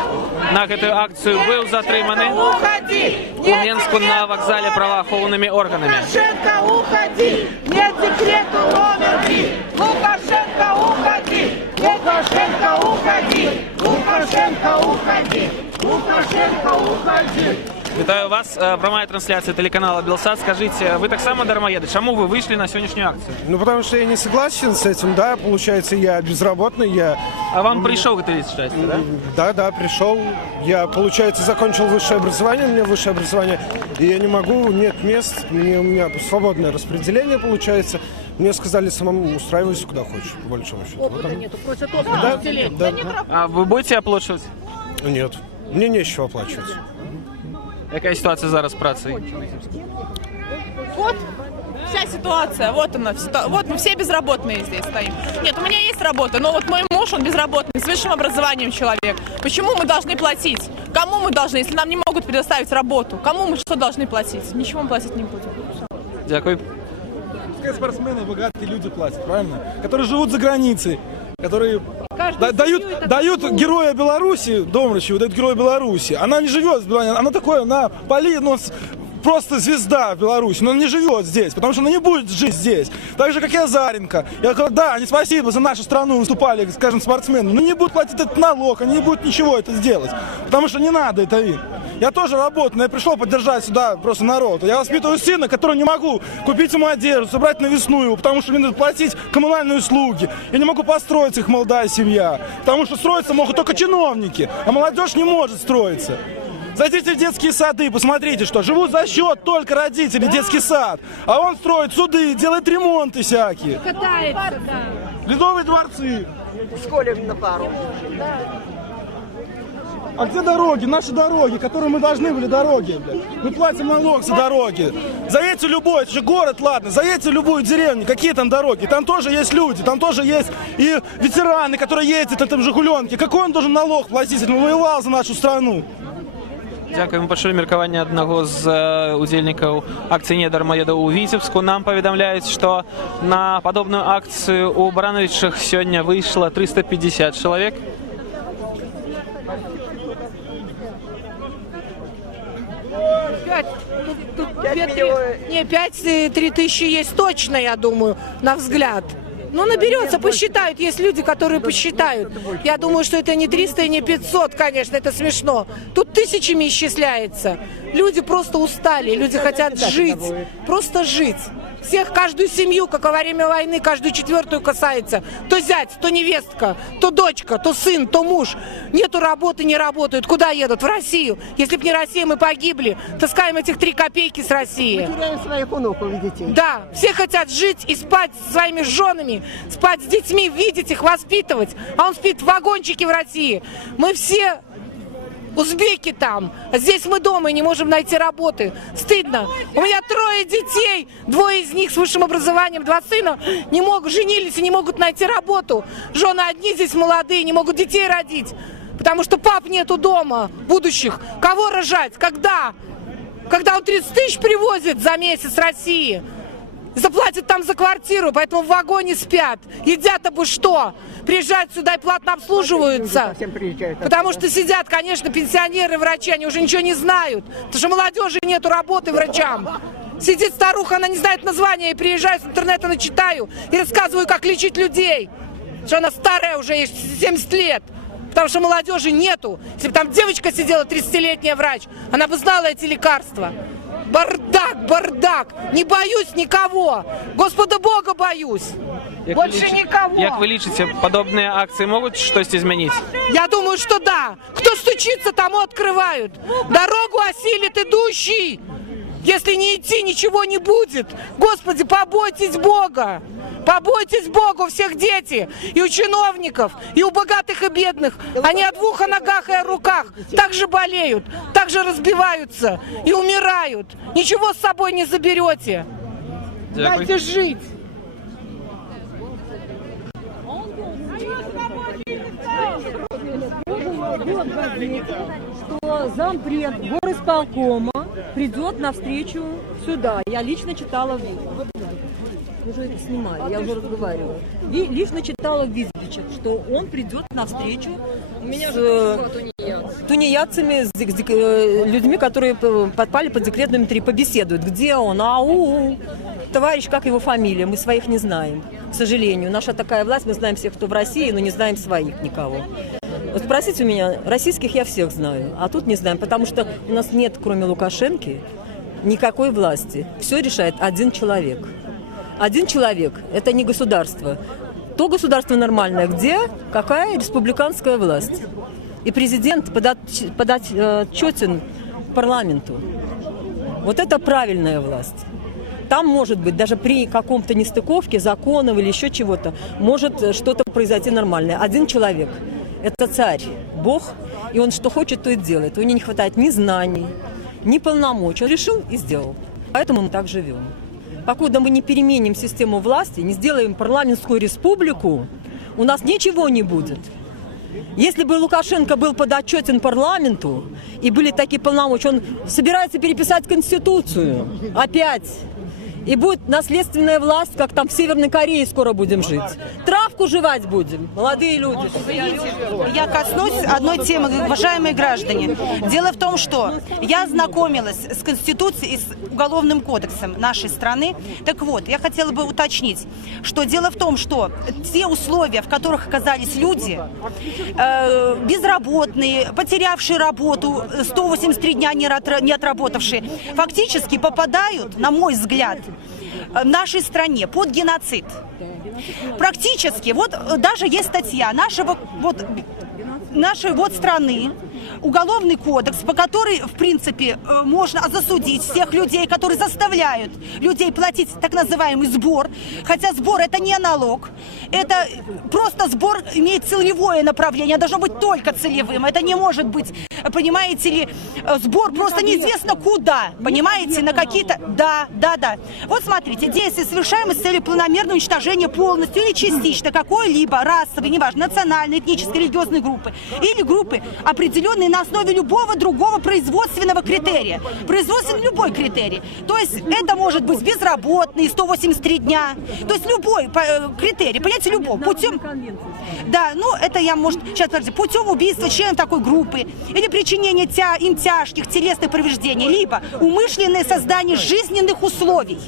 на гэтую акцыю, быў затрыманы у Менску на вакзале праваахоўнымі органамі. Лукашенко, уходи! Нет декрета номер 3! Лукашенко, уходи! Лукашенко, уходи! Лукашенко, уходи! Лукашенко, уходи! Вітаю вас. Прямая трансляция телеканала Белсат. Скажите, вы так само дармоеды? Чему вы вышли на сегодняшнюю акцию? Ну, потому что я не согласен с этим, да, получается, я безработный, А вам пришел ГТР счастье, да? Да, пришел. Я, получается, закончил высшее образование, у меня высшее образование, и я не могу, нет мест, у меня свободное распределение получается. Мне сказали самому устраивайся куда хочешь, по большому счету. Опыта вот нету, просят опыта. Да. А вы будете оплачивать? Нет, мне не с чего оплачивать. Яка ситуація зараз з працею? Вот вся ситуация, вот она, вот мы все безработные здесь стоим. Нет, у меня есть работа, но вот мой муж, он безработный, с высшим образованием человек. Почему мы должны платить? Кому мы должны, если нам не могут предоставить работу? Кому мы что должны платить? Ничего мы платить не будем. Дякую. Пускай спортсмены, богатые люди платят, правильно? Которые живут за границей, которые дают героя Беларуси, Домрачеву, дают героя Беларуси. Она не живет в Беларуси, она такое, она просто звезда в Беларуси, но она не живет здесь, потому что она не будет жить здесь. Так же, как и Азаренко. Я говорю, да, они спасибо за нашу страну выступали, скажем, спортсмены, но не будут платить этот налог, они не будут ничего это сделать, потому что не надо это им. Я тоже работаю, но я пришел поддержать сюда просто народ. Я воспитываю сына, который не могу купить ему одежду, собрать на весну его, потому что мне надо платить коммунальные услуги. Я не могу построиться, их молодая семья, потому что строиться могут только чиновники, а молодежь не может строиться. Зайдите в детские сады, посмотрите, что живут за счет только родителей, детский сад. А он строит суды, делает ремонты всякие. Катается, да. Ледовые дворцы. В школе на пару. А где дороги, наши дороги, которые мы должны были, дороги, блядь? Мы платим налог за дороги. Заедьте любой, это же город, ладно, заедьте любую деревню, какие там дороги? Там тоже есть люди, там тоже есть и ветераны, которые ездят на этом «Жигуленке». Какой он должен налог платить, если он воевал за нашу страну? Дякуємо. Пачулі меркаванне аднаго з удзельнікаў акцыі «Недармаеда» ў Віцебску. Нам паведамляюць, што на падобную акцыю ў Барановічах сёння выйшла 350 чалавек. Не, 5-3 тысячи есть точно, я думаю, на взгляд. Ну, наберется, посчитают. Есть люди, которые посчитают. Я думаю, что это не 300 и не 500, конечно, это смешно. Тут тысячами исчисляется. Люди просто устали, люди хотят жить, просто жить. Всех, каждую семью, как во время войны, каждую четвертую касается. То зять, то невестка, то дочка, то сын, то муж. Нету работы, не работают. Куда едут? В Россию. Если бы не Россия, мы погибли. Таскаем этих 3 копейки с России. Мы теряем своих внуков и детей. Да, все хотят жить и спать со своими женами, спать с детьми, видеть их, воспитывать. А он спит в вагончике в России. Мы все... Узбеки там, а здесь мы дома и не можем найти работы. Стыдно. У меня 3 детей, 2 из них с высшим образованием, 2 сына не могут, женились и не могут найти работу. Жены одни здесь молодые, не могут детей родить, потому что пап нету дома, будущих. Кого рожать? Когда? Когда он 30 тысяч привозит за месяц с России. Заплатят там за квартиру, поэтому в вагоне спят. Едят бы что? Приезжают сюда и платно обслуживаются. Потому что сидят, конечно, пенсионеры, врачи, они уже ничего не знают. Потому что молодежи нету работы врачам. Сидит старуха, она не знает названия, и приезжаю с интернета, начитаю и рассказываю, как лечить людей. Что она старая уже, ей 70 лет. Потому что молодежи нету. Если бы там девочка сидела, 30-летняя врач, она бы знала эти лекарства. Бардак, бардак. Не боюсь никого. Господа Бога боюсь. Больше никого. Як вы лічыце, падобныя акцыі могуць штосьці змяніць? Я думаю, что да. Кто стучится, тому открывают. Дорогу осилит идущий. Если не идти, ничего не будет. Господи, побойтесь Бога. Побойтесь Бога, у всех дети. И у чиновников, и у богатых и бедных. Они о 2 ногах и о руках. Так же болеют, так же разбиваются и умирают. Ничего с собой не заберете. Дайте жить. Что зампред горисполкома придет навстречу сюда. Я лично читала в уже это снимали, я уже разговаривала. И лично читала в Визбичах, что он придет навстречу с тунеядцами, с людьми, которые подпали под декрет номер 3, побеседуют. Где он? Ау! Товарищ, как его фамилия? Мы своих не знаем, к сожалению. Наша такая власть, мы знаем всех, кто в России, но не знаем своих никого. Вот спросите у меня, российских я всех знаю, а тут не знаем, потому что у нас нет, кроме Лукашенки, никакой власти. Все решает один человек. Один человек – это не государство. То государство нормальное, где какая республиканская власть. И президент подотчетен парламенту. Вот это правильная власть. Там может быть, даже при каком-то нестыковке законов или еще чего-то, может что-то произойти нормальное. Один человек – это царь, Бог, и он что хочет, то и делает. У него не хватает ни знаний, неполномочий. Он решил и сделал. Поэтому мы так живем. Покуда мы не переменим систему власти, не сделаем парламентскую республику, у нас ничего не будет. Если бы Лукашенко был подотчетен парламенту и были такие полномочия, он собирается переписать Конституцию опять. И будет наследственная власть, как там в Северной Корее скоро будем жить. Травку жевать будем, молодые люди. Я коснусь одной темы, уважаемые граждане. Дело в том, что я ознакомилась с Конституцией и с Уголовным кодексом нашей страны. Так вот, я хотела бы уточнить, что дело в том, что те условия, в которых оказались люди, безработные, потерявшие работу, 183 дня не отработавшие, фактически попадают, на мой взгляд, в нашей стране под геноцид. Практически, вот даже есть статья нашей страны, Уголовный кодекс, по которой, в принципе, можно засудить всех людей, которые заставляют людей платить так называемый сбор. Хотя сбор — это не налог. Это просто сбор имеет целевое направление, должно быть только целевым. Это не может быть, понимаете ли, сбор просто неизвестно куда. Понимаете, на какие-то... Да. Вот смотрите, действия, совершаемые с целью планомерного уничтожения полностью или частично какой-либо расовой, неважно, национальной, этнической, религиозной группы или группы, определенные на основе любого другого производственного критерия. Производственный любой критерий. То есть это может быть безработный, 183 дня. То есть любой критерий, понимаете, любой. Путем... Да, ну это я, может, сейчас, подождите, путем убийства членов такой группы или причинения им тяжких телесных повреждений, либо умышленное создание жизненных условий,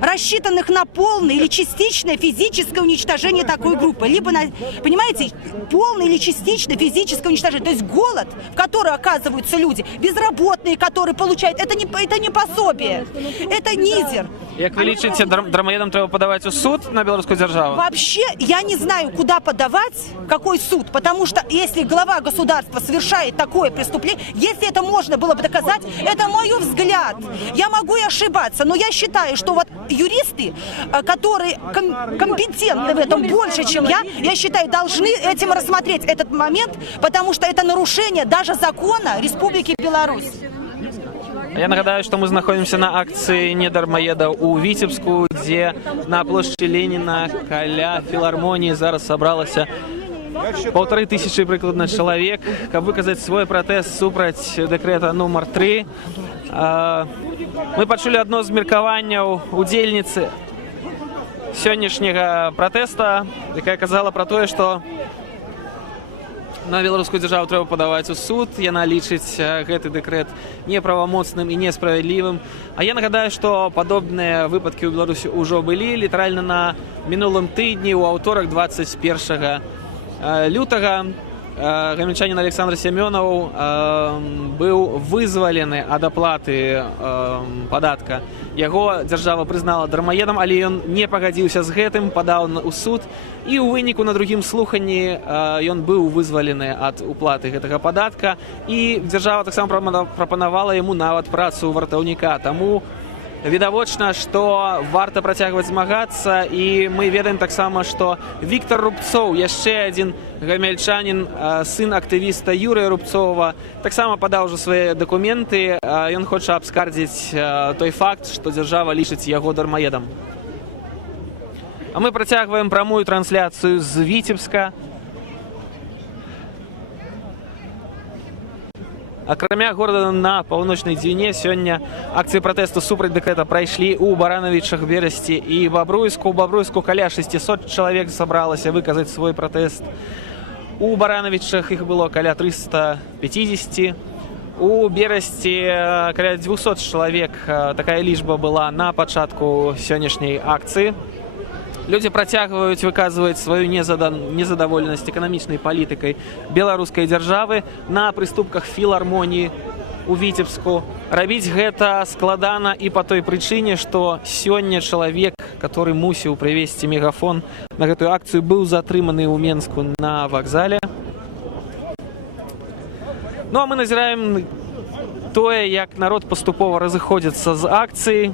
рассчитанных на полное или частичное физическое уничтожение такой группы. Либо, понимаете, полное или частичное физическое уничтожение. То есть голод, в который оказываются люди, безработные, которые получают, это не пособие, это низер. Як ви лічите, дармоедам треба подавать у суд на белорусскую державу? Вообще, я не знаю, куда подавать, какой суд, потому что если глава государства совершает такое преступление, если это можно было бы доказать, это мой взгляд. Я могу и ошибаться, но я считаю, что вот юристы, которые компетентны в этом больше, чем я считаю, должны этим рассмотреть этот момент, потому что это нарушение даже закона Республики Беларусь. Я нагадаю, что мы находимся на акции недармоеда у Витебску, где на площади Ленина каля филармонии зараз собралось 1500 прикладно человек, каб выказать свой протест супраць декрета номер 3. Мы пачулі одно з меркаванняў удзельніцы сённяшняга пратэста, якая казала про тое, што на беларускую дзяржаву трэба падаваць у суд. Яна лічыць гэты дэкрэт неправамоцным і несправядлівым. А я нагадаю, што падобныя выпадкі ў Беларусі ўжо былі літаральна на мінулым тыдні ў аўторак 21 лютага гамельчанин Александр Семенов был вызвалены ад аплаты падатка. Яго дзяржава прызнала дармаедам, але ён не пагадзіўся з гэтым, падаў у суд, і ў выніку на другім слуханні ён быў вызвалены ад уплаты гэтага падатка, і дзяржава таксама прапанавала яму нават працу вартаўніка. Таму відавочна, што варта працягваць змагацца, і мы ведаем таксама, што Віктор Рубцоў, яшчэ адзін гамельчанин, сын актывіста Юрыя Рубцова, таксама падаў ужо свае дакументы. Ён хоча абскардзіць той факт, што дзяржава лічыць яго дармаедам. А мы працягваем прамую трансляцыю з Віцебска. Акрамя горада на паўночнай Двіне, сёння акцыі пратэсту супраць дэкрэта прайшлі ў Баранавічах, Берасці і Бабруйску. У Бабруйску каля 600 чалавек сабралася выказаць свой пратэст. У Баранавічах іх было каля 350. У Берасці каля 200 чалавек. Такая лічба была на пачатку сённяшняй акцыі. Люди працягваюць выказваць сваю незадаволенасць эканамічнай палітыкай беларускай дзяржавы на прыступках філармоніі у Віцебску. Рабіць гэта складана і па той прычыне, што сёння чалавек, который мусіў прывезці мегафон на гэтую акцыю, быў затрыманы ў Менску на вакзале. Ну а мы назіраем тое, як народ паступова разыходзіцца з акцыі.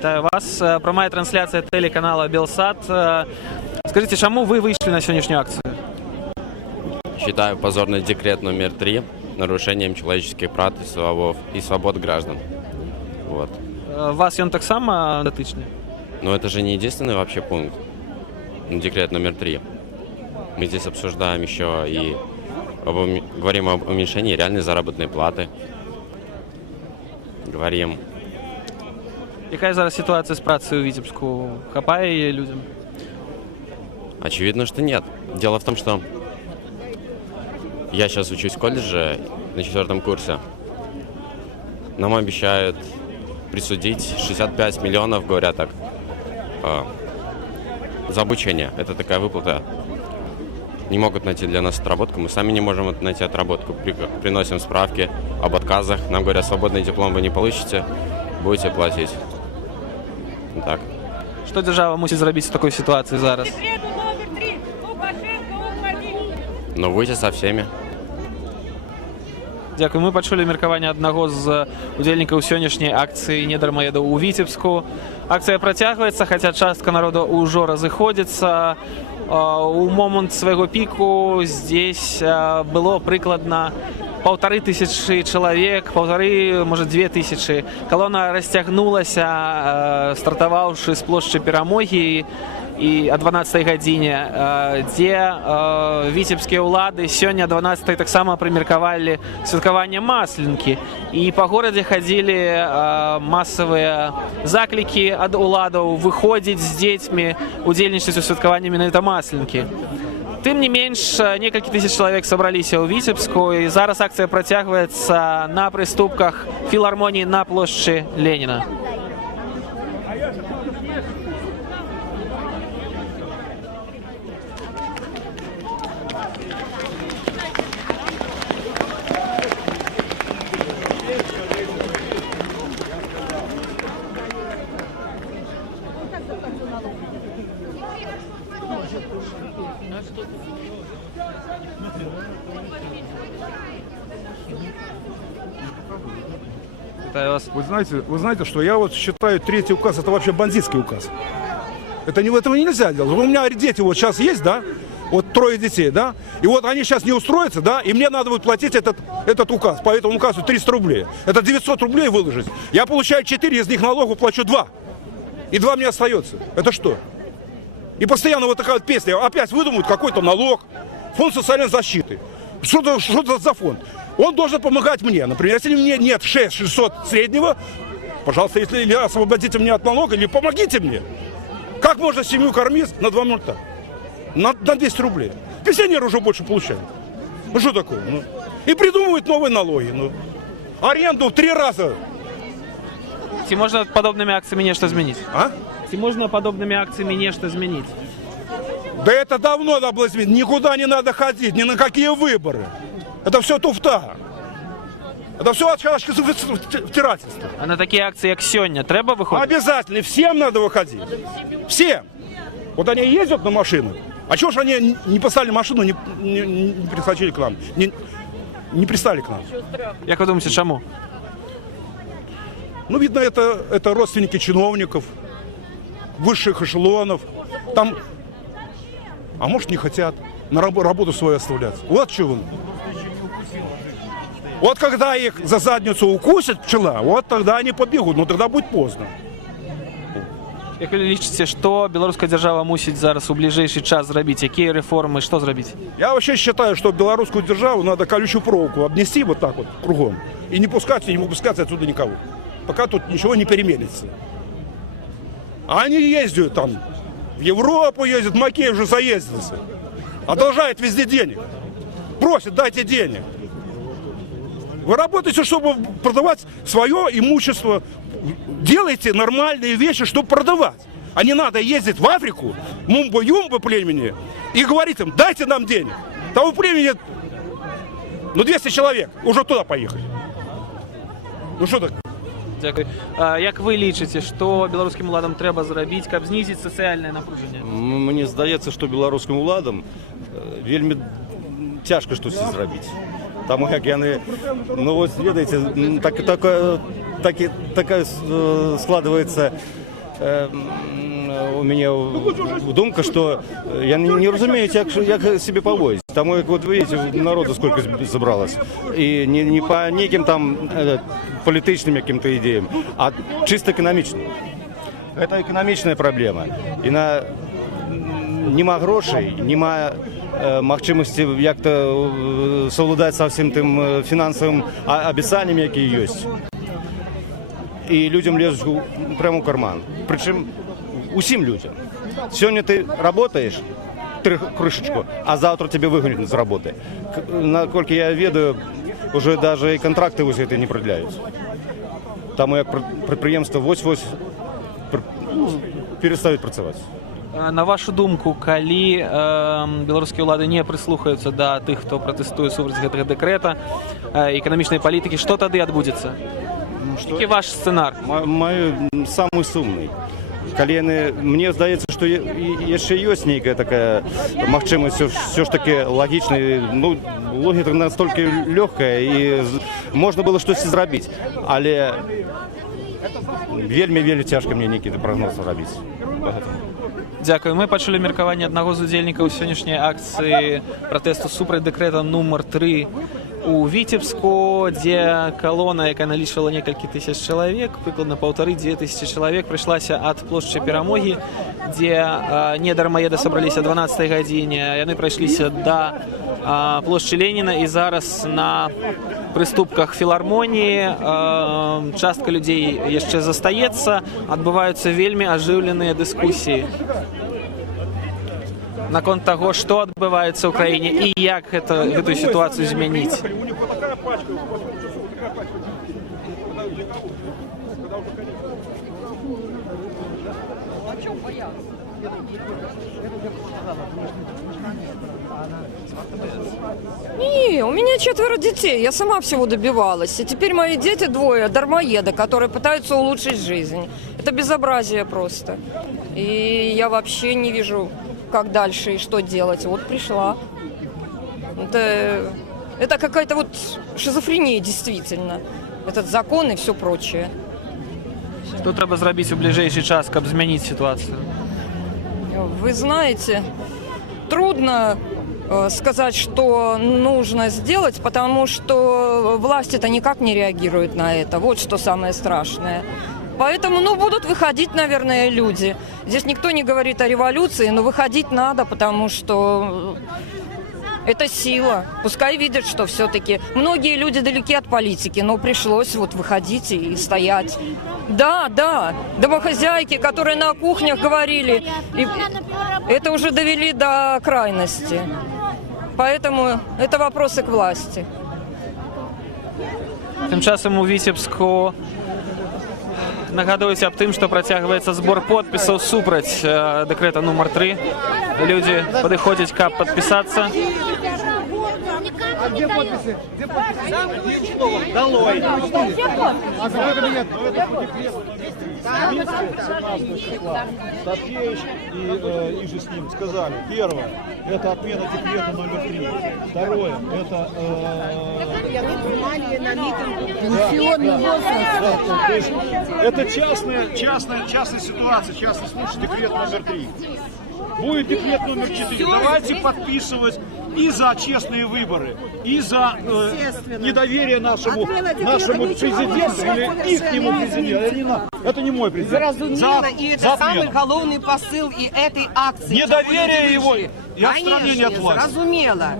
Вітаю вас. Прямая трансляция телеканала Белсат. Скажите, чему вы вышли на сегодняшнюю акцию? Считаю позорный декрет номер 3 нарушением человеческих прав и свобод граждан. Вот. Вас он так само дотычный? Но это же не единственный вообще пункт. Декрет номер 3. Мы здесь обсуждаем еще и говорим об уменьшении реальной заработной платы. Говорим. Какая зараз ситуация с працей у Витебску? Хапае людям? Очевидно, что нет. Дело в том, что я сейчас учусь в колледже на 4 курсе. Нам обещают присудить 65 миллионов, говорят так, за обучение. Это такая выплата. Не могут найти для нас отработку, мы сами не можем найти отработку. Приносим справки об отказах. Нам говорят, свободный диплом вы не получите, будете платить. Так. Что держава мусить зробить в такой ситуации зараз? Но выйти со всеми. Дякую. Мы почули меркаванне аднаго з удзельнікаў сённяшняй акцыі недармаедаў у Віцебску. Акцыя працягваецца, хаця частка народу ўжо разыходзіцца. У момант свайго піку здесь было прыкладна 1500 чалавек, может 2000. Колонна расцягнулася, стартаваўшы з плошчы Перамогі і о 12 гадзіне, дзе віцебскія ўлады сёння 12 таксама прымеркавалі святкаванне масленкі. І па горадзе хадзілі масавыя заклікі ад уладаў выходзіць з дзецьмі, удзельнічаць у святкаванні менавіта масленкі. Тым не менш, некалькі тысяч чалавек сабраліся ў Віцебску, і зараз акцыя працягваецца на прыступках філармоніі на плошчы Леніна. Вы знаете, что я вот считаю, 3-й указ это вообще бандитский указ. Этого нельзя делать. У меня дети вот сейчас есть, да, вот 3 детей, да, и вот они сейчас не устроятся, да, и мне надо будет платить этот указ, по этому указу 300 рублей. Это 900 рублей выложить. Я получаю 4, из них налогов плачу 2. И 2 мне остается. Это что? И постоянно вот такая вот песня. Опять выдумают какой-то налог, фонд социальной защиты. Что за фонд? Он должен помогать мне. Например, если мне нет 6600 среднего, пожалуйста, если освободите меня от налога, или помогите мне. Как можно семью кормить на 2 минута? На 200 рублей. Пенсионеры уже больше получают. Ну что такое? Ну. И придумывают новые налоги. Ну. Аренду в 3 раза. Ці можна подобными акциями нечто изменить? А? Ці можна подобными акциями нечто изменить? Да это давно надо было изменить. Никуда не надо ходить, ни на какие выборы. Это все туфта. Это все втирательство. А на такие акции, как сегодня, треба выходить? Обязательно. Всем надо выходить. Всем. Вот они ездят на машинах. А чего же они не поставили машину, не прискочили к нам? Не пристали к нам? Как вы думаете, чему? Ну, видно, это родственники чиновников, высших эшелонов. Там, а может, не хотят на работу свою оставляться. Вот что. Вот когда их за задницу укусит пчела, вот тогда они побегут, но тогда будет поздно. Як ви лічыце, што беларуская дзяржава мусіць зараз у бліжэйшы час зрабіць? Якія рэформы, што зрабіць? Я вообще считаю, что белорусскую державу надо колючую проволоку обнести вот так вот кругом и не пускать и не выпускать отсюда никого, пока тут ничего не переменится. А они ездят там, в Европу ездят, Макеев уже заездился, одолжает везде денег, просит, дайте денег. Вы работаете, чтобы продавать свое имущество, делайте нормальные вещи, чтобы продавать. А не надо ездить в Африку, мумба-юмба племени, и говорить им, дайте нам денег. Того племени, 200 человек, уже туда поехали. Ну что так? Дякую. Як ви лічыце, што беларускім уладам трэба зрабіць, каб знізіць сацыяльнае напружанне? Мне здаецца, што беларускім уладам вельмі цяжка штосьці зрабіць. Таму як яны, ну вось ведаеце, такая складывается у меня думка, что я не разумею, как себе поводить. Тому, как вот видите, народу сколько собралось. И не по неким там політичним каким-то идеям, а чисто экономичным. Это экономичная проблема. І нема грошей, нема магчимості як-то совладати со всім тим фінансовим обіцянням, які є. І людям лезуть прямо в карман. Причому усім людям. Сьогодні ти працюєш, крышечку, а завтра тебе выгонят с работы. Насколько я ведаю, уже даже и контракты вот эти не продляются. Там як підприємство вось-вось перестають працювати. На вашу думку, калі беларускія ўлады не прыслухаюцца да тых, хто пратэстуе супраць гэтага дэкрэта, эканамічнай палітыкі, што тады адбудзецца? Які ваш сцэнар? Мой самый сумный. Калі мне здаецца, што яшчэ ёсць нейкая такая магчымасць все ж таки лагічнай, ну, логіка настолькі лёгкая і можна было штосьці зрабіць, але вельмі цяжка мне нейкі прагноз рабіць. Дзякую. Мы пачулі меркаванне аднаго з удзельнікаў сённяшняй акцыі пратэсту супраць дэкрэта нумар 3 у Віцебску, дзе калона, якая налічвала некалькі тысяч чалавек, прыкладна 1500-2000 чалавек, прыйшлася ад плошчы Перамогі, дзе недармаеды сабраліся 12 гадзіне. Яны прайшліся да плошчы Леніна і зараз на прыступках філармоніі частка людзей яшчэ застаецца, адбываюцца вельмі ажыўленыя дыскусіі наконт таго, што адбываецца ў краіне і як гэтую сітуацыю змяніць. Не, у меня 4 детей, я сама всего добивалась. И теперь мои дети 2 дармоеды, которые пытаются улучшить жизнь. Это безобразие просто. И я вообще не вижу, как дальше и что делать. Вот пришла. Это какая-то вот шизофрения действительно. Этот закон и все прочее. Что треба зрабіць у ближайший час, каб змяніць ситуацию? Вы знаете, трудно сказать, что нужно сделать, потому что власти-то никак не реагируют на это. Вот что самое страшное. Поэтому, будут выходить, наверное, люди. Здесь никто не говорит о революции, но выходить надо, потому что это сила. Пускай видят, что все-таки многие люди далеки от политики, но пришлось вот выходить и стоять. Да, домохозяйки, которые на кухнях говорили, и это уже довели до крайности. Поэтому это вопросы к власти. Тим часом у Віцебску нагадуюць аб тым, што працягваецца збор подпісаў супраць дэкрэта нумар 3. Людзі падыходзяць, каб падпісацца. А где подписи? Где подписи? Долой. Статкевич и же с ним сказали: первое – это отмена декрета номер 3. Второе – это пенсионный возраст. То есть это частная ситуация, частный случай, декрет номер 3. Будет декрет номер 4. Давайте подписывать и за честные выборы, и за недоверие нашему президенту или их нему президенту. Это не мой президент. Зразумела, и это самый головный посыл и этой акции. Недоверие его и отстранение от власти. Разумела.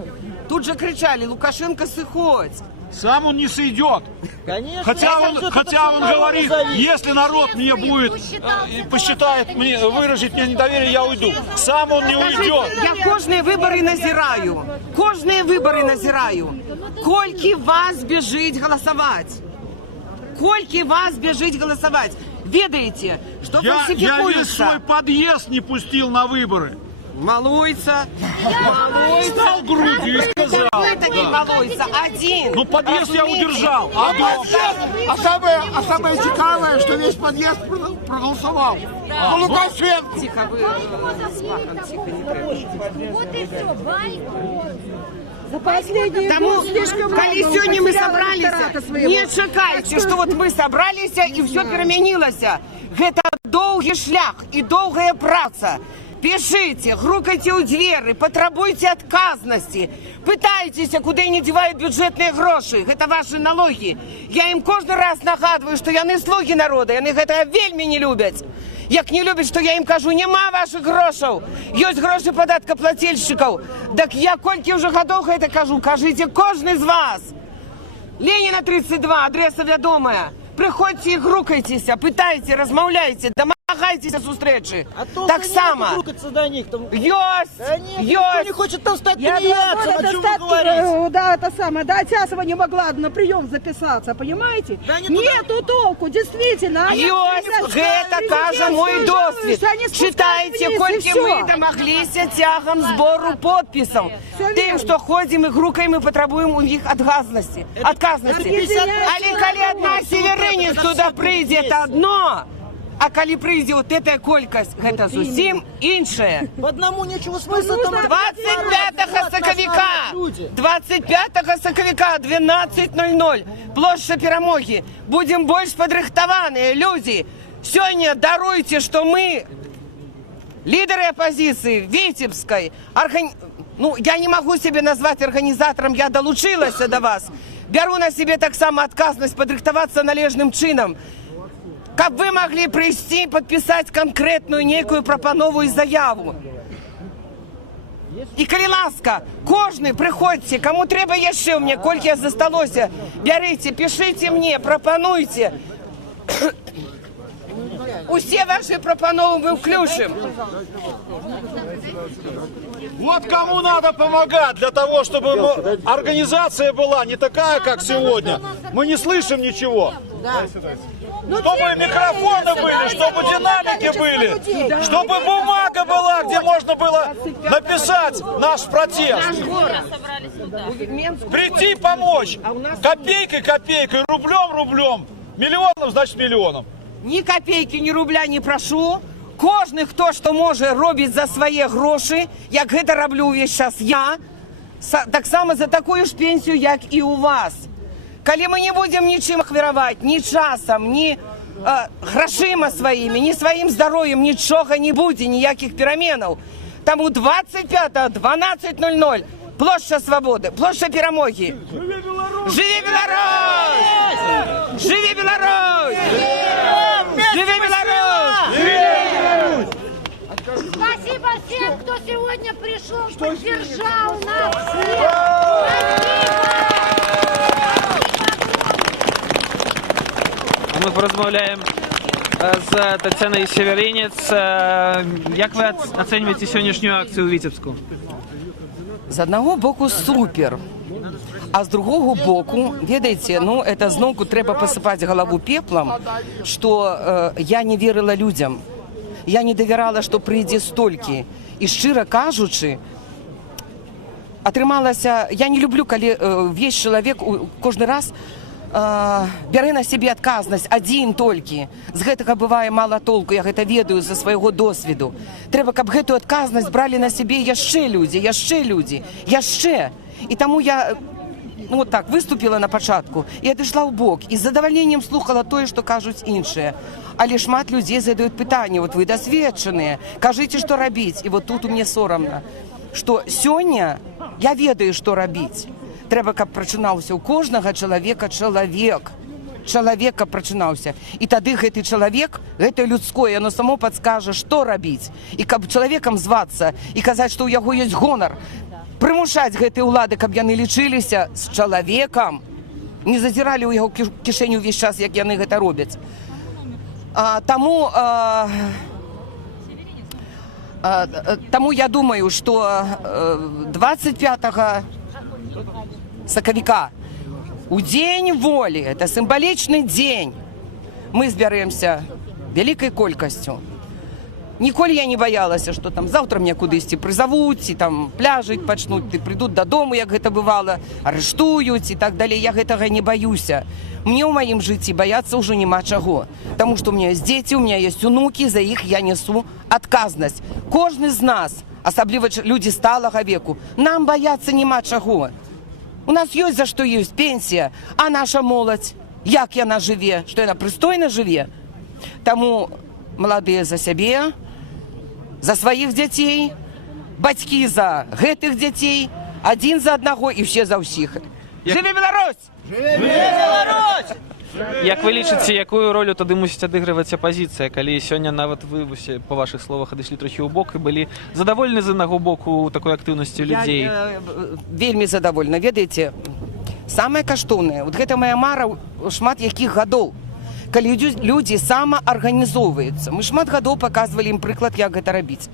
Тут же кричали: Лукашенко, сыходь. Сам он не сойдет. Конечно. Хотя он говорит: если народ мне будет, посчитает, выразит мне недоверие, я уйду. Сам он не уйдет. Я кожные выборы назираю. Кольки вас бежить голосовать? Ведаете, что фальсификуется? Я весь свой подъезд не пустил на выборы. Малуется. Стал грудью и сказал. Это не малуется, один. Ну, подъезд я удержал. А дом? А самое цікавое, что весь подъезд проголосовал. Лукашенко. Тихо, вы с махом, тихо, не требуйте. Вот и все, байкот. Тому, коли сегодня мы собрались, не чекайте, что вот мы собрались и все переменилось. Это доўгі доўгі шлях і доўгая праца. Пишите, грукайте у двери, потребуйте отказности. Пытайтесь, куда не девают бюджетные гроши. Это ваши налоги. Я им каждый раз нагадываю, что яны слуги народа. Яны это вельми не любят. Як не любят, что я им кажу, нема ваших грошей. Есть гроши податкоплательщиков. Так я кольки уже годов это кажу. Кажите, каждый из вас. Ленина 32, адреса вядомая. Приходите и грукайтесь, пытайте, размовляйте, домагайтесь сустрэчы. Так само. Ёсть! Никто не хочет там стать меняться, о чем вы говорите? Да, это самое. Да, Тясова не могла на прием записаться, понимаете? Нету толку, действительно. Ёсть! Это кажа мой досвід. Читайте, кольки мы домоглися тягом сбору подписов. Тем, что ходим и грукаем и потребуем у них отказности. Але коли одна северинец туда прийде, это одно. А коли прийде вот эта колькость, это зусім іншее. По одному ничего смысла там. 25 соковика, 25 соковика, 12:00, площадь Перемоги. Будем больше подрыхтованные люди. Сегодня даруйте, что мы, лидеры оппозиции Витебской, ну, я не могу себя назвать организатором, я долучилась до вас. Беру на себе так само отказность подрыхтоваться належным чином. Как вы могли прийти, подписать конкретную некую пропановую заяву. І коли ласка, кожний приходьте, кому треба ще у мене, кольки я засталося, берите, пишите мне, пропонуйте. Усе ваши пропановы мы включим. Вот кому надо помогать для того, чтобы организация была не такая, как сегодня. Мы не слышим ничего. Чтобы микрофоны были, чтобы динамики были, чтобы бумага была, где можно было написать наш протест. Прийти помочь. Копейкой, рублем, миллионом, значит миллионом. Ні копейки, ні рубля не прошу. Кожний, хто що може, робить за свої гроші, як це роблю весь час я, так само за таку ж пенсію, як і у вас. Коли ми не будемо нічим ахвірувати, ні часом, ні грошима своїми, ні своїм здоров'ям, нічого не буде, ніяких переменів. Тому 25-го, 12:00, площадь Свободи, площадь Перемоги. Живи Беларусь! Живи Беларусь! Живи Беларусь! Спасибо всем, кто сегодня пришел, поддержал нас. Ми порозмовляємо з Тетяною Северинець. Як ви оцінюєте сьогоднішню акцію у Вітебську? З одного боку супер, а з другого боку, ведаете, ну, это знову треба посипати голову пеплом, що я не вірила людям. Я не довіряла, що прийде стільки. І щиро кажучи, атрымалася, я не люблю, коли весь чоловік кожен раз бярэ на себе адказнасць адзін толькі. З гэтага бывае мала толку, я гэта ведаю за свайго досведу. Трэба, каб гэтую адказнасць бралі на себе яшчэ людзі. І таму я вот так выступила на пачатку і адышла ў бок і з задавальненнем слухала тое, што кажуць іншыя. Але шмат людзей задаюць пытанне, вот вы дасведчаныя, кажыце, што рабіць. І вот тут у мне сорамна, што сёння я ведаю, што рабіць. Трэба, каб прачынаўся ў кожнага чалавека чалавек, каб прачынаўся. І тады гэты чалавек, гэта людское, яно само падскажа, што рабіць. І каб чалавекам звацца і казаць, што ў яго ёсць гонар, прымушаць гэтыя ўлады, каб яны лічыліся з чалавекам, не зазіралі ў яго кішэню ўвесь час, як яны гэта робяць. Таму я думаю, што 25 сакавіка, у Дзень волі, это сімвалічны дзень, мы збяремся вялікай колькасцю. Ніколі я не баялася, што там заўтра мне кудысьці прызавуць, і там пляжыць пачнуць, і прыйдуць дадому, як гэта бывала, арыштуюць і так далей. Я гэтага не баюся. Мне ў маім жыцці баяцца ўжо няма чаго. Таму што ў меня ёсць дзеці, у меня ёсць унукі, за іх я несу адказнасць. Кожны з нас, асабліва людзі сталага веку, нам баяцца няма чаго. У нас ёсць за што ёсць пенсія, а наша моладзь, як яна жыве, што яна прыстойна жыве. Таму маладыя за сябе, за сваіх дзяцей, бацькі за гэтых дзяцей, адзін за аднаго і ўсе за ўсіх. Жыве Беларусь! Жыве Беларусь! Як вы лічыце, якую ролю тады мусіць адыгрываць апазіцыя, калі сёння нават вы, па вашых словах, адышлі трохі ў бок і былі задавольны з аднаго боку такой актыўнасцю людзей? Я вельмі задавольна. Ведаеце, самае каштоўнае, вот гэта моя мара шмат якіх гадоў, калі людзі самаарганізоўваюцца. Мы шмат гадоў паказвалі ім прыклад, як гэта рабіць.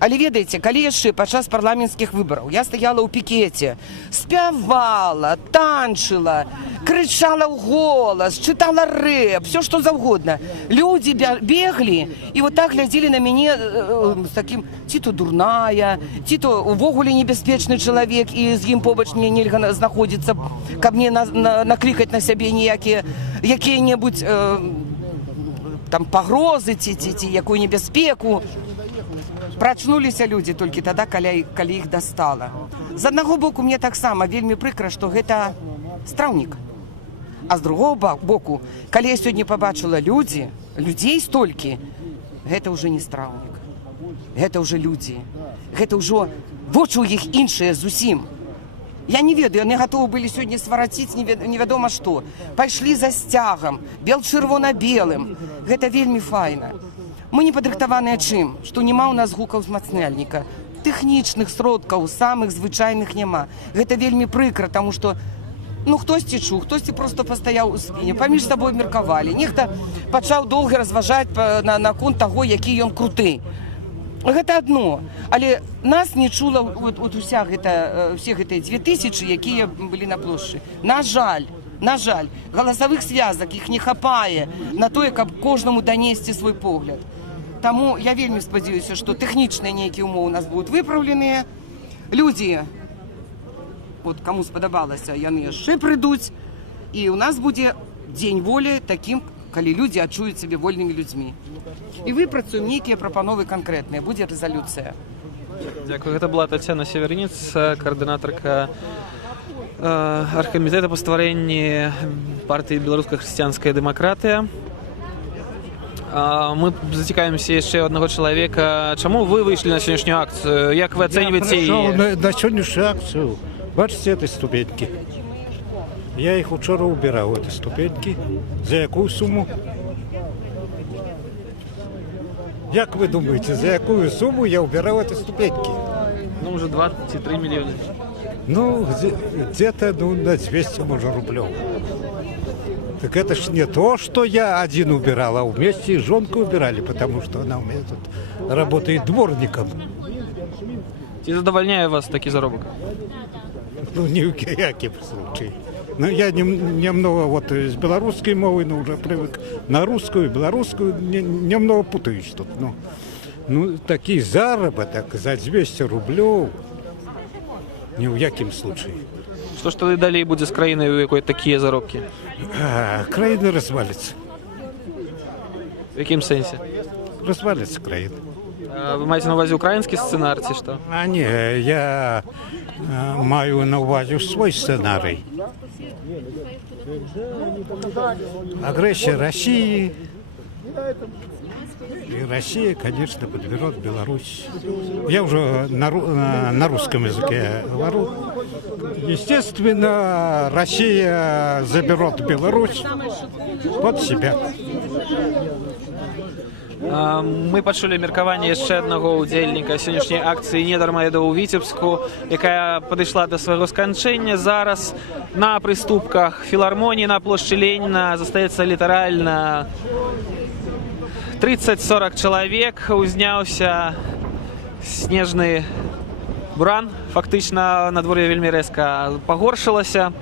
Але ведаеце, калі яшчэ падчас парламенцкіх выбараў я стаяла ў пікеце, спявала, танчыла, крычала ў голас, чытала рэп, все што заўгодна. Людзі беглі і вот так глядзелі на мяне з такім, ці то дурная, ці то увогуле небяспечны чалавек і з ім побач мне нельга знаходзіцца, каб мне наклікаць на сябе якія-небудзь там пагрозы ці якую небяспеку. Прачнуліся людзі толькі тада, калі іх дастала. З аднаго боку, мне таксама вельмі прыкра, што гэта страўнік. А з другого боку, калі я сёння пабачыла людзей столькі, гэта ўжо не страўнік. Гэта ўжо людзі. Гэта ўжо вочы ў іх іншыя зусім. Я не ведаю, яны гатовы былі сёння свараціць невядома што. Пайшлі за сцягам, бел-чырвона-белым. Гэта вельмі файна. Мы не падрыхтаваныя чым, што няма ў нас гукаў узмацняльніка. Тэхнічных сродкаў, самых звычайных няма. Гэта вельмі прыкра, таму што хтосьці чуў, хтосьці проста пастаяў у спіне, паміж сабой меркавалі. Нехта пачаў доўга разважаць наконт таго, які ён круты. Гэта адно. Але нас не чула усе гэтыя 2000, якія былі на плошчы. На жаль, галасавых звязак іх не хапае на тое, каб кожнаму данесці свой погляд. Таму я вельмі спадзяюся, што тэхнічныя нейкія ўмовы у нас будуць выпраўленыя. Людзі, каму спадабалася, яны яшчэ прыйдуць, і ў нас будзе дзень волі такім, калі людзі адчуюць сябе вольнымі людзьмі. І выпрацуем нейкія прапановы канкрэтныя, будзе рэзалюцыя. Дзякую. Гэта была Тацяна Северніц, каардынатарка аргкамітэта па стварэнні партыі «Беларуская хрысціянская дэмакратыя». Мы зацікавімся яшчэ аднаго чалавека. Чаму вы выйшлі на сённяшнюю акцыю? Як вы ацэньваеце яе? На сённяшнюю акцию. Бачите эти ступеньки? Я их вчера убирал, эти ступеньки. За какую сумму? Як вы думаете, за какую сумму я убирал эти ступеньки? Уже 23 миллиона. Где-то на 200, может, рублей. Так это ж не то, что я один убирал, а вместе с жонкой убирали, потому что она у меня тут работает дворником. Ці задовольняє вас такий заробок? Ни в каком случае. Я немного с белорусской мовой, но уже привык на русскую, белорусскую, немного путаюсь тут. Такий заработок за 200 рублей ни в каком случае. Што ж тады далей будзе з краінай, у якой такія заробкі? Краіна развалится. В якім сэнсе? Развалится краіна. Вы маеце на увазе украінскі сцэнар, ці што? Не, я маю на увазе свой сценарий. Агрессия России. И Россия, конечно, подберет Беларусь. Я уже на русском языке говорю. Естественно, Россия заберет Беларусь под себя. Мы пачулі меркаванне яшчэ аднаго ўдзельніка сённяшняй акцыі «Недармаеда» ў Віцебску, якая падышла да свайго сканчэння. Зараз на прыступках філармоніі на плошчы Леніна застаецца літаральна 30-40 чалавек. Узняўся снежны буран. Фактычна надвор'е вельмі рэзка пагоршылася.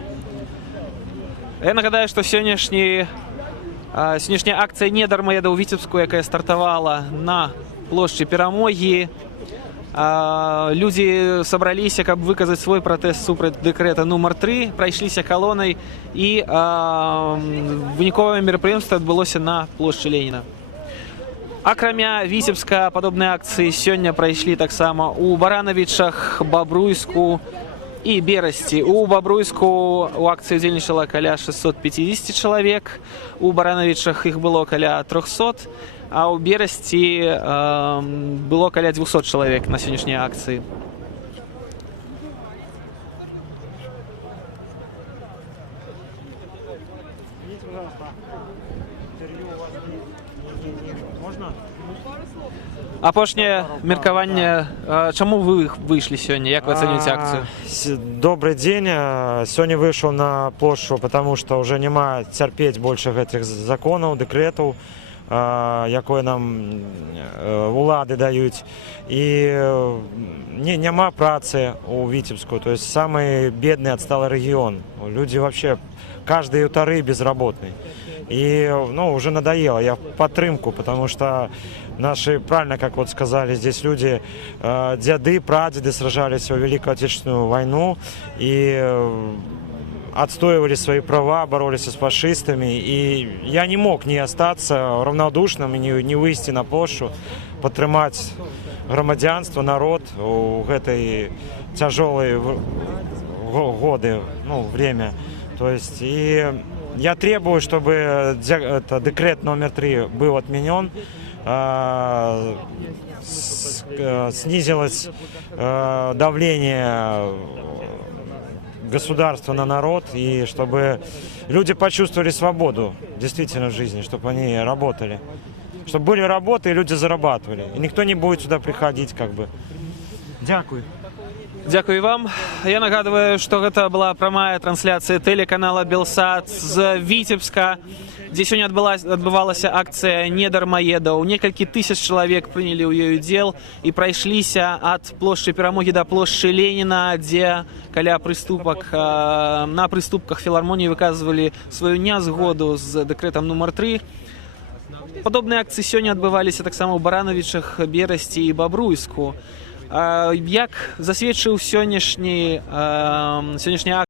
Я нагадаю, што сённяшняя акцыя «Недармаеда» ў Віцебску, якая стартавала на плошчы Перамогі. Людзі сабраліся, каб выказаць свой пратэст супраць дэкрэта нумар 3, прайшліся калонай, і выніковае мерапрыемства адбылося на плошчы Леніна. Акрамя Віцебска, падобныя акцыі сёння прайшлі таксама ў Баранавічах, Бабруйску і Берасці. У Бабруйску у акцыі удзельнічала каля 650 чалавек, у Баранавічах іх было каля 300. а ў Берасці было каля 200 чалавек на сённяшняй акцыі. Апошняе меркаванне, чаму вы выйшлі сёння, як вы ацэньваеце акцыю? Добрый день. Сегодня вышел на площадь, потому что уже нема терпеть больше этих законов, декретов, якое нам улады дают. И нема працы у Витебску, то есть самый бедный отсталый регион. Люди вообще, каждый второй безработный. И уже надоело, я в подтримку, потому что наши, правильно, как вот сказали, здесь люди, деды, прадеды сражались в Великую Отечественную войну и отстаивали свои права, боролись с фашистами. И я не мог не остаться равнодушным и не выйти на площадь, подтримать громадянство, народ в этой тяжелые годы, время. То есть и я требую, чтобы декрет номер 3 был отменен, снизилось давление государства на народ, и чтобы люди почувствовали свободу действительно в жизни, чтобы они работали. Чтобы были работы, и люди зарабатывали. И никто не будет сюда приходить, как бы. Дякую. Дякую вам. Я нагадываю, что это была прямая трансляция телеканала Белсат з Витебска, где сегодня отбывалась акция недармоедов. Некалькі тысяч человек приняли у ее удел и прошлися от площади Перамоги до площади Ленина, где каля приступок, на приступках филармонии выказывали свою нязгоду с декретом номер 3. Подобные акции сегодня отбывались так само в Барановичах, Берасти и Бобруйску. Як засведчыў сённяшняя